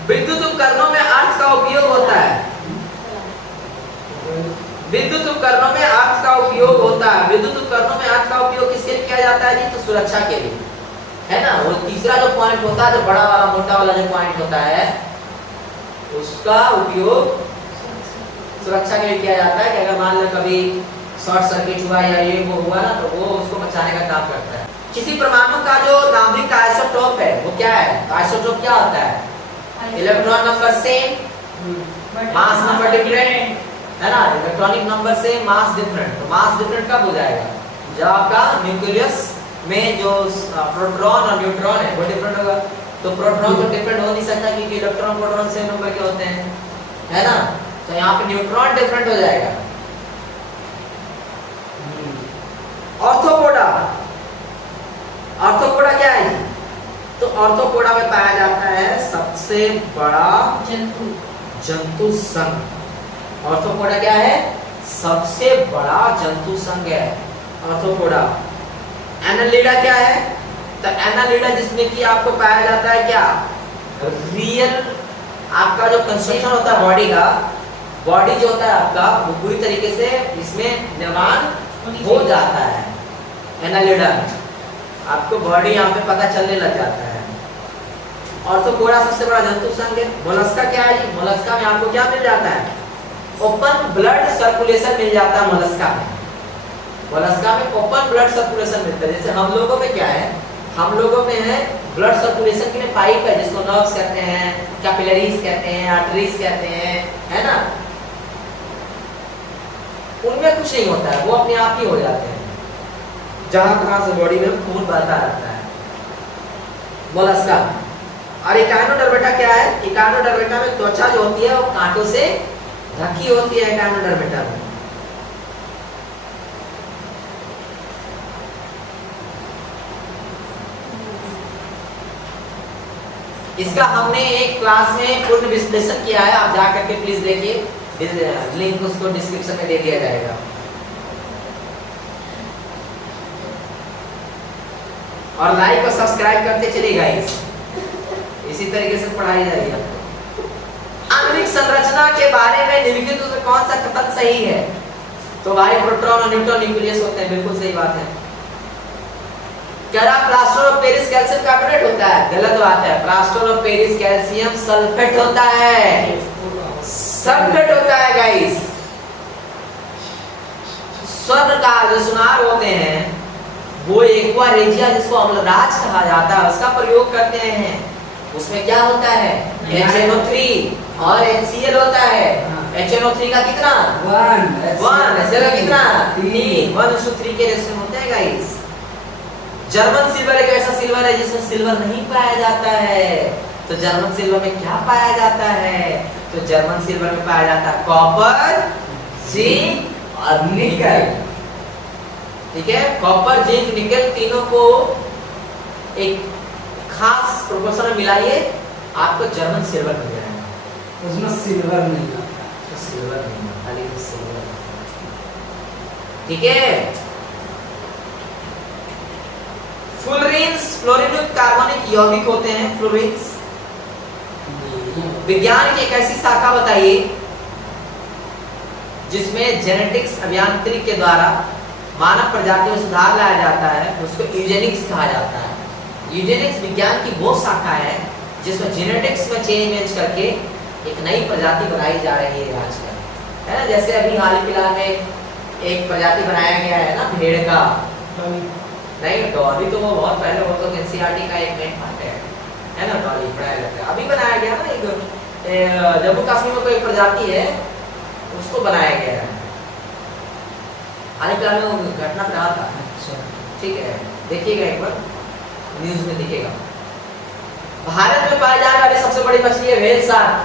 विद्युत उपकरणों में अर्थ का उपयोग होता है। विद्युत उपकरणों में अर्थ का उपयोग होता है। विद्युत उपकरणों में अर्थ का उपयोग किसके लिए किया जाता है जी? तो सुरक्षा के लिए, है ना। वो तीसरा जो पॉइंट होता है, जो बड़ा वाला मोटा वाला जो पॉइंट होता है, उसका उपयोग सुरक्षा के लिए किया जाता है कि अगर मान लो कभी शॉर्ट सर्किट हुआ या ये वो हुआ ना तो वो उसको बचाने का काम करता है। किसी परमाणु का जो नाभिक का आइसोटोप है वो क्या है? आइसोटोप क्या होता है? Electron number same, mass number different, है ना। इलेक्ट्रॉनिक नंबर से मास डिफरेंट, तो मास डिफरेंट कब हो जाएगा? जब आपका न्यूक्लियस में जो प्रोटॉन और न्यूट्रॉन है वो डिफरेंट होगा। तो प्रोटॉन तो डिफरेंट हो नहीं सकता क्योंकि इलेक्ट्रॉन प्रोटॉन सेम नंबर के होते हैं, है ना। तो यहाँ पे न्यूट्रॉन डिफरेंट हो जाएगा। ऑर्थोपोडा, ऑर्थोपोडा क्या है? तो ऑर्थोपोडा में पाया जाता है सबसे बड़ा जंतु संघ। ऑर्थोपोडा क्या है? सबसे बड़ा जंतु संघ है ऑर्थोपोडा। एनालिडा क्या है? तो एनालिडा जिसमें कि आपको पाया जाता है क्या? रियल आपका जो कंस्ट्रक्शन होता है बॉडी का, बॉडी जो होता है आपका वो पूरी तरीके से इसमें निर्माण हो जाता है। एनालिडा आपको बॉडी यहाँ पे पता चलने लग जाता है। ऑर्थोपोडा सबसे बड़ा जंतु संघ है। मोलस्का क्या है? मोलस्का में आपको क्या मिल जाता है? ओपन ब्लड सर्कुलेशन मिल जाता है मोलस्का में। मोलस्का में ओपन ब्लड सर्कुलेशन मिलता है। जैसे हम लोगों में क्या है? हम लोगों में है ब्लड सर्कुलेशन के लिए पाइप है जिसको नर्व्स कहते हैं, कैपिलरीज कहते हैं, आर्टरीज कहते हैं, है ना। उनमें कुछ नहीं होता है, वो अपने आप ही हो जाते हैं जहां तहां से बॉडी में खून बहता रहता है मोलस्का में। और इकाइनोडर्मेटा क्या है? इकाइनोडर्मेटा में त्वचा जो होती है वो कांटों से ढकी होती है। इकाइनोडर्मेटा में इसका हमने एक क्लास में पूर्ण विश्लेषण किया है, आप जा करके प्लीज देखिए, लिंक उसको डिस्क्रिप्शन में दे दिया जाएगा। और लाइक और सब्सक्राइब करते चलिए गाइस, इसी तरीके से पढ़ाई जाएगी आपको। आणविक संरचना के बारे में निम्नलिखित में कौन सा कथन सही है? तो भाई प्रोटॉन और न्यूट्रॉन न्यूक्लियस होते हैं, बिल्कुल सही बात है। कह रहा plaster of Paris calcium carbonate होता है, गलत बात है। Plaster of Paris calcium sulphate होता है, सल्फेट होता है गाइस। स्वर्ण का जो सुनार होते हैं वो एक्वा रेजिया जिसको अम्लराज कहा जाता है उसका प्रयोग करते हैं। उसमें क्या होता है? HNO3 और HCl होता है। HNO3 का कितना? 1, HCl का कितना? 3, 1:3 के रेशियो होते हैं गाइस। जर्मन सिल्वर एक ऐसा सिल्वर है जिसमें सिल्वर नहीं पाया जाता है। तो जर्मन सिल्वर में क्या पाया जाता है? तो जर्मन सिल्वर में पाया जाता है कॉपर, जिंक और निकल। ठीक है, कॉपर, जिंक, निकल तीनों को एक खास प्रोपोर्शन में मिलाइए, आपको जर्मन सिल्वर मिल जाएगा। उसमें सिल्वर नहीं आता, तो सिल्वर नहीं, खाली सिल्वर। ठीक है, फ्लोरीन्स फ्लोरीन कार्बनिक यौगिक होते हैं फ्लोरीन्स। विज्ञान की एक ऐसी शाखा बताइए जिसमें जेनेटिक्स अभियांत्रिकी के द्वारा मानव प्रजाति में सुधार लाया जाता है, उसको यूजेनिक्स कहा जाता है। यूजेनिक्स विज्ञान की वो शाखा है जिसमें जेनेटिक्स में चेंज करके एक नई प्रजाति बनाई जा रही है आजकल, है ना। जैसे अभी हाल ही फिलहाल में एक प्रजाति बनाया गया है ना भेड़ का, नहीं डॉली तो वो बहुत पहले, वो तो एनसीईआरटी का एक मेन पार्ट है ना, डॉली पढ़ाया जाता है। अभी बनाया गया ना एक जम्मू कश्मीर में कोई प्रजाति है उसको बनाया गया है, हाल ही फिलहाल में वो घटना रहा था। अच्छा ठीक है, देखिएगा एक बार न्यूज में दिखेगा। भारत में पाई जाने वाली सबसे बड़ी मछली है व्हेल शार्क।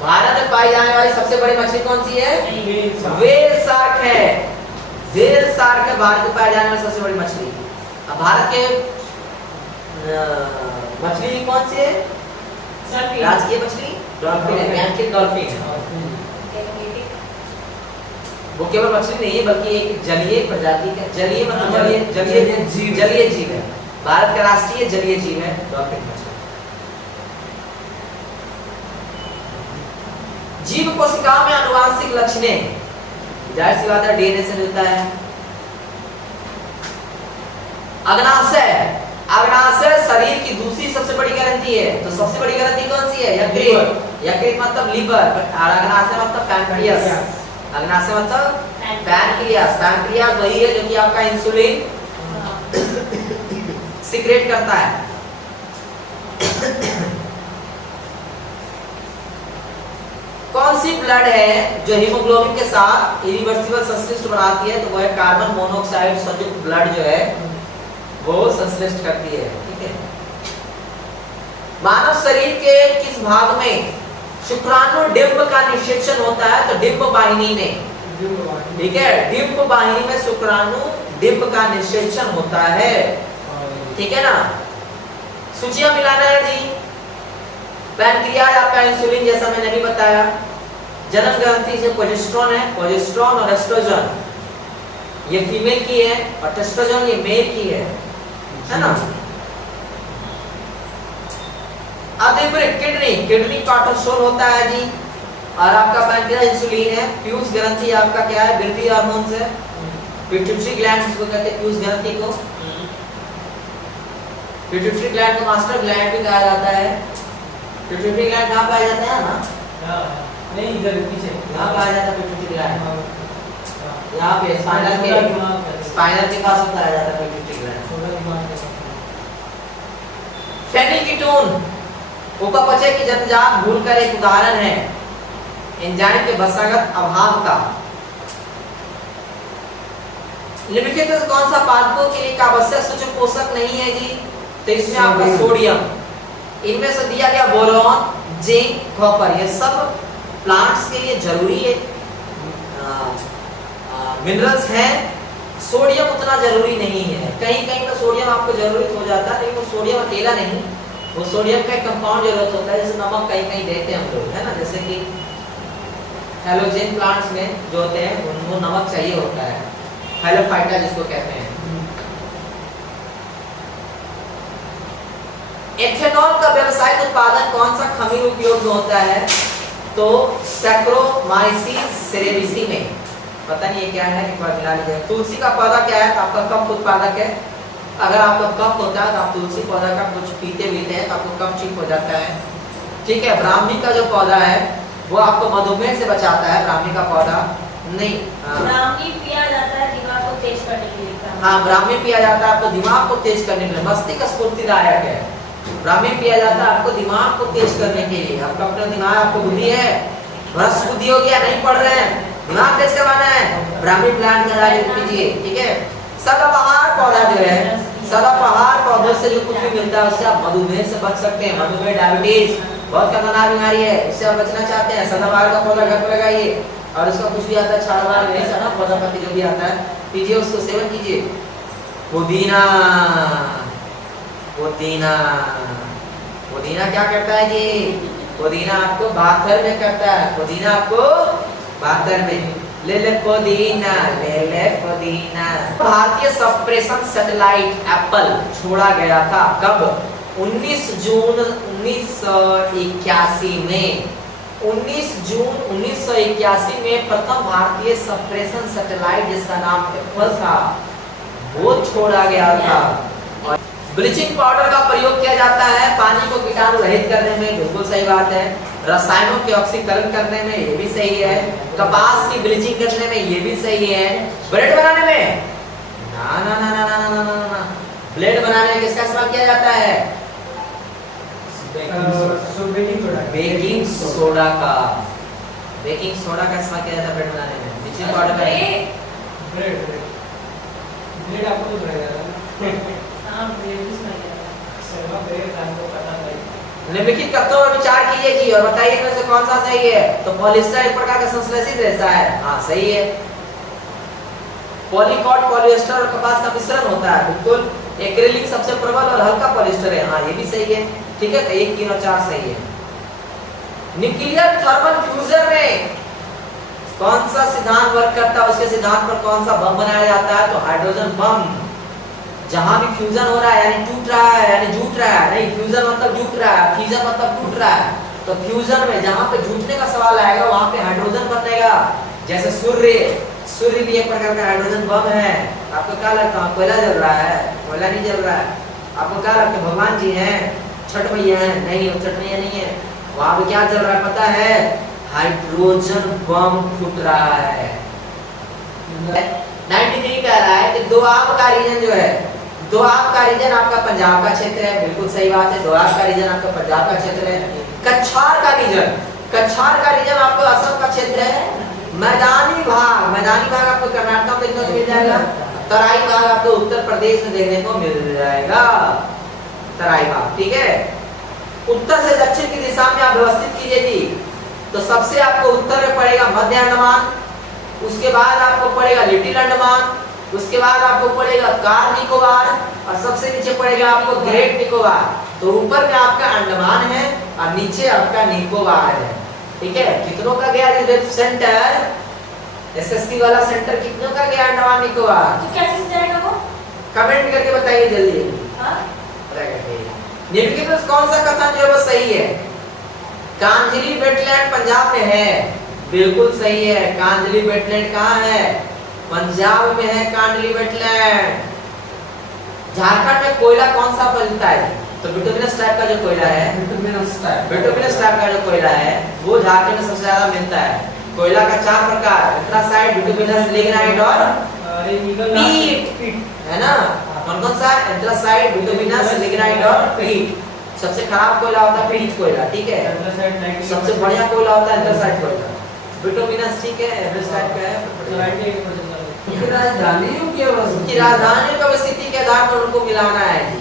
भारत में पाई जाने वाली सबसे बड़ी मछली कौन सी है? व्हेल शार्क है। व्हेल शार्क है भारत में पाई जाने वाली सबसे बड़ी मछली। अब भारत के मछली कौन सी है? राजकीय मछली डॉल्फिन है, मैंकिन डॉल्फिन है। वो केवल मछली नहीं है बल्कि एक जलीय प्रजाति का, जलीय मतलब जलीय जीव है। भारत का राष्ट्रीय जलीय जीव है डॉल्फिन मछली। जीव कोशिकाओं में आनुवांशिक लक्षणें, जाहिर सी बात है डीएनए से मिलता है। अग्नाशय, अग्नाशय शरीर की दूसरी सबसे बड़ी ग्रंथि है, तो सबसे बड़ी ग्रंथि कौन सी है? यकृत। यकृत मतलब लीवर, और अग्नाशय मतलब पैनक्रियास। अग्नाशय मतलब पैनक्रियास। पैनक्रियास वही है जो कि आपका इंसुलिन सीक्रेट करता है। कौन सी ब्लड है जो हीमोग्लोबिन के साथ इरिवर्सिबल संश्लिष्ट बनाती है? तो वो है कार्बन मोनोऑक्साइड संयुक्त ब्लड जो है वो संश्लिष्ट करती है। ठीक है। मानव शरीर के किस भाग में शुक्राणु डिंब का निषेचन होता है? तो डिंब वाहिनी में। ठीक है, डिंब वाहिनी में शुक्राणु डिंब का निषेचन होता है। ठीक है ना। सूचियां मिलाना है जी। पैनक्रियाज आपका इंसुलिन, जैसा मैंने अभी बताया। जनन ग्रंथि से प्रोजेस्टेरोन है, प्रोजेस्टेरोन और एस्ट्रोजन ये फीमेल की है और टेस्टोस्टेरोन ये मेल की है ना। किडनी, किडनी कार्टिसोल होता है जी, और आपका पैनक्रियाज इंसुलिन है। पीयूष ग्रंथि आपका क्या है? वृद्धि हार्मोन है। पिट्यूटरी ग्लैंड जिसको कहते हैं पीयूष ग्रंथि को। पिट्यूटरी ग्लैंड को मास्टर ग्लैंड भी कहा जाता है। पिट्यूटरी ग्लैंड कहाँ पाया जाता है ना? नहीं इधर पीछे कहाँ पाया जाता है पिट्यूटरी ग्लैंड? यहाँ पे स्पाइनल के पास पाया जाता है पिट्यूटरी ग्लैंड। फेनिलकीटोन उपापचय की जन्मजात भूल का एक उदाहरण है एंजाइम के वसागत अभाव का। निम्नलिखित में कौन सा पादपों के लिए एक आवश्यक सूचक पोषक नहीं है जी? तो इसमें आपका सोडियम। इनमें से दिया गया बोरॉन, जिंक, कॉपर, ये सब प्लांट्स के लिए जरूरी है मिनरल्स हैं। सोडियम उतना जरूरी नहीं है। कहीं कहीं पर सोडियम आपको जरूरत हो जाता है, लेकिन वो सोडियम अकेला नहीं, वो सोडियम का एक कंपाउंड जरूरत होता है। जैसे नमक कहीं कहीं देते हैं हम लोग, है ना। जैसे कि हेलोजेन प्लांट्स में जो होते हैं उनको नमक चाहिए होता है, हेलोफाइटा जिसको कहते हैं। एथेनॉल का व्यावसायिक उत्पादन कौन सा खमीर उपयोग में होता है? तो सैक्रोमाइसीस सेरेविसी में। पता नहीं ये क्या है, एक बार मिला लीजिए। तुलसी का पौधा क्या है? तो आपका कफ उत्पादक है। अगर आपका कफ होता है तो आप तुलसी पौधा का कुछ पीते हैं तो आपको कफ ठीक हो जाता है। ठीक है। ब्राह्मी का जो पौधा है वो आपको मधुमेह से बचाता है। ब्राह्मी का पौधा नहीं, ब्राह्मी पिया जाता है दिमाग को तेज करने के लिए। हाँ, ब्राह्मी पिया जाता है आपको दिमाग को तेज करने के लिए, मस्तिष्क स्फूर्तिदायक है। ब्राह्मी पिया जाता है आपको दिमाग को तेज करने के लिए। आपका अपना दिमाग, आपको बुद्धि है, भ्रष्ट बुद्धि हो गया, नहीं पढ़ रहे हैं, दिमाग तेज करवाना है, ब्राह्मी प्लांट का राज कीजिए। ठीक है। सदाबहार पौधा जो है, सदाबहार पौधे से जो कुछ भी मिलता है उससे आप मधुमेह से बच सकते हैं। मधुमेह, डायबिटीज बहुत खतरनाक बीमारी है, उससे आप बचना चाहते हैं, सदाबहार का पौधा घर पर लगाइए। और उसका कुछ भी आता है, छाड़वार नहीं सारा पौधा पत्ती जो भी आता है पीजिए, उसको सेवन कीजिए। पुदीना, पुदीना, पुदीना क्या करता है जी? पुदीना आपको बाथर में करता है। पुदीना आपको बाथर में, ले ले पुदीना, ले ले पुदीना। भारतीय सप्रेशन सैटेलाइट एप्पल छोड़ा गया था कब? 19 जून 1981 में। 19 जून 1981 में प्रथम भारतीय सप्रेशन सैटेलाइट जिसका नाम एप्पल था वो छोड़ा गया था। ब्लीचिंग पाउडर का प्रयोग किया जाता है पानी को कीटाणु रहित करने में, बिल्कुल सही बात है। रसायनों के ऑक्सीकरण करने में, ये भी सही है। कपास की ब्लीचिंग करने में, ये भी सही है। ब्रेड बनाने में ना ना ना ना ना ना ना ना। ब्रेड बनाने में किसका इस्तेमाल किया जाता है? बेकिंग सोडा का। बेकिंग सोडा का इस्तेमाल किया जाता है ब्रेड बनाने में, ब्लीचिंग पाउडर का नहीं। ब्रेड आपको तो रहेगा हाँ ब्रेड भी स्मेल सर्वा ब्रेड आपको पता नहीं। निम्नलिखित कथनों पर विचार कीजिए जी और बताइए इनमें से कौन सा सही है। तो पॉलिएस्टर एक प्रकार का संश्लेषित रेशा है, हाँ सही है। पॉलीकॉट पॉलिएस्टर और कपास का मिश्रण होता है, बिल्कुल। एक्रिलिक सबसे प्रबल और हल्का पॉलिएस्टर है, हाँ ये भी सही है। ठीक है, 1, 3 और 4 सही है। न्यूक्लियर थर्मल फ्यूजन में कौन सा सिद्धांत वर्क करता है? उसके सिद्धांत पर कौन सा बम बनाया जाता है? तो हाइड्रोजन बम। जहां भी फ्यूजन हो रहा है यानी टूट रहा है, यानी जुट रहा है, नहीं फ्यूजन मतलब जुट रहा है, फ्यूजन मतलब टूट रहा है। तो फ्यूजन में जहां पे जुटने का सवाल आएगा वहां पे हाइड्रोजन बनेगा। जैसे सूर्य भी एक प्रकार का हाइड्रोजन बम है। आपको क्या लगता है कोयला जल रहा है? कोयला नहीं जल रहा है। आपको क्या लगता है भगवान जी हैं, छठ मैया है? नहीं, वो छठ मैया नहीं है। वहां पे क्या चल रहा है पता है? हाइड्रोजन बम फूट रहा है। 93 कह रहा है कि दोआब का रीजन जो है, दोआब का रीजन आपका पंजाब का क्षेत्र है, बिल्कुल सही बात है। दोआब का रीजन आपका पंजाब का क्षेत्र है। कछार का रीजन आपको असम का क्षेत्र है। मैदानी भाग आपको कर्नाटक में देखने को मिल जाएगा। तराई भाग आपको उत्तर प्रदेश में देखने को मिल जाएगा। तराई भाग, ठीक है। उत्तर से दक्षिण की दिशा में आप व्यवस्थित कीजिए जी। तो सबसे आपको उत्तर में पड़ेगा मध्य अंडमान, उसके बाद आपको पड़ेगा लिटिल अंडमान, उसके बाद आपको पड़ेगा कार निकोबार और सबसे नीचे पड़ेगा आपको ग्रेट निकोबार। तो ऊपर में आपका अंडमान है और नीचे आपका निकोबार है, ठीक है। कितनों का गया रिजर्व सेंटर? एसएससी वाला सेंटर कितनों का गया अंडमान निकोबार? तो कैसे से जाएगा वो? कमेंट करके बताइए जल्दी। हाँ निम्नलिखित में कौन सा कथन जो है वो सही है? कांजली वेटलैंड पंजाब में है, बिल्कुल सही है। कांजली वेटलैंड कहाँ है? पंजाब में है कांजली वेटलैंड। झारखंड में कोयला कौन सा मिलता है? तो बिटुमिनस टाइप का जो कोयला है, बिटुमिनस टाइप का जो कोयला है वो झारखंड में सबसे ज्यादा मिलता है। कोयला का 4 प्रकार, एंथ्रासाइट, बिटुमिनस, लिग्नाइट और पीट, है ना? कौन सा? एंथ्रासाइट, बिटुमिनस, लिग्नाइट और पीट। सबसे खराब कोयला होता है पीट कोयला, ठीक है। सबसे बढ़िया कोयला होता है एंथ्रासाइट कोयला। बिटुमिनस ठीक है, एवरेस्ट टाइप का है। राजधानी की राजधानी का स्थिति के आधार पर उनको मिलाना है जी।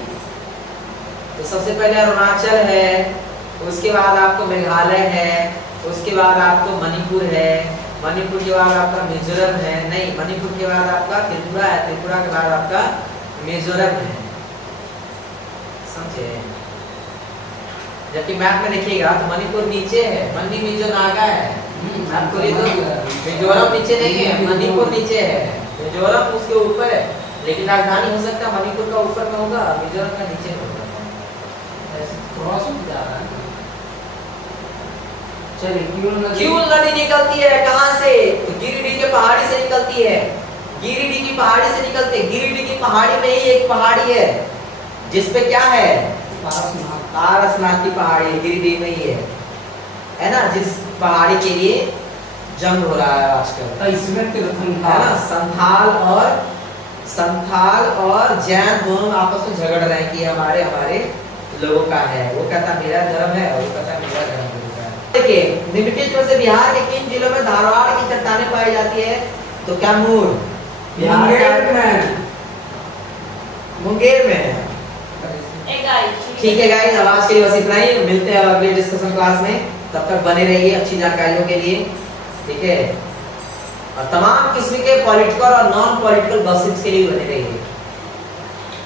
तो सबसे पहले अरुणाचल है, उसके बाद आपको मेघालय है, उसके बाद आपको मणिपुर है, मणिपुर के बाद आपका मिजोरम है, नहीं मणिपुर के बाद आपका त्रिपुरा है, त्रिपुरा के बाद आपका मिजोरम है, समझे। जबकि मैप में देखिएगा तो मणिपुर नीचे है, मणि मिजो नागा है। आपको ये तो मिजोरम नीचे नहीं है, मणिपुर नीचे है, मिजोरम उसके ऊपर है। लेकिन राजधानी हो सकता है मणिपुर का ऊपर में होगा, मिजोरम का नीचे होगा। क्रॉस में जा रहा है। चलिए क्यूल नदी निकलती है कहाँ से? तो गिरिडीह के पहाड़ी से निकलती है। गिरिडीह की पहाड़ी से निकलती है। गिरिडीह की पहाड़ी में ही एक पहाड़ी है जिसपे क्या है? पारसनाथ की पहाड़ी गिरिडीह में ही है ना, जिस पहाड़ी के लिए जंग हो रहा है आजकल। इसमें तीर्थंकर है ना, संथाल और जैन दोनों आपस में झगड़ रहे हैं कि हमारे लोगों का है। वो कहता मेरा धर्म है और वो कहता मेरा धर्म है। देखिए निम्नलिखित में से बिहार के किन जिलों में धारवाड़ की चट्टानें पाई जाती है? तो कैमूर बिहार में, मुंगेर में है। ठीक है गाइस, अब आज के लिए बस इतना ही। मिलते हैं अगले डिस्कशन क्लास में, तब तक बने रहिए अच्छी जानकारियों के लिए, ठीक है। और तमाम किस्म के पॉलिटिकल और नॉन पॉलिटिकल गॉसिप्स के लिए बने रहिए।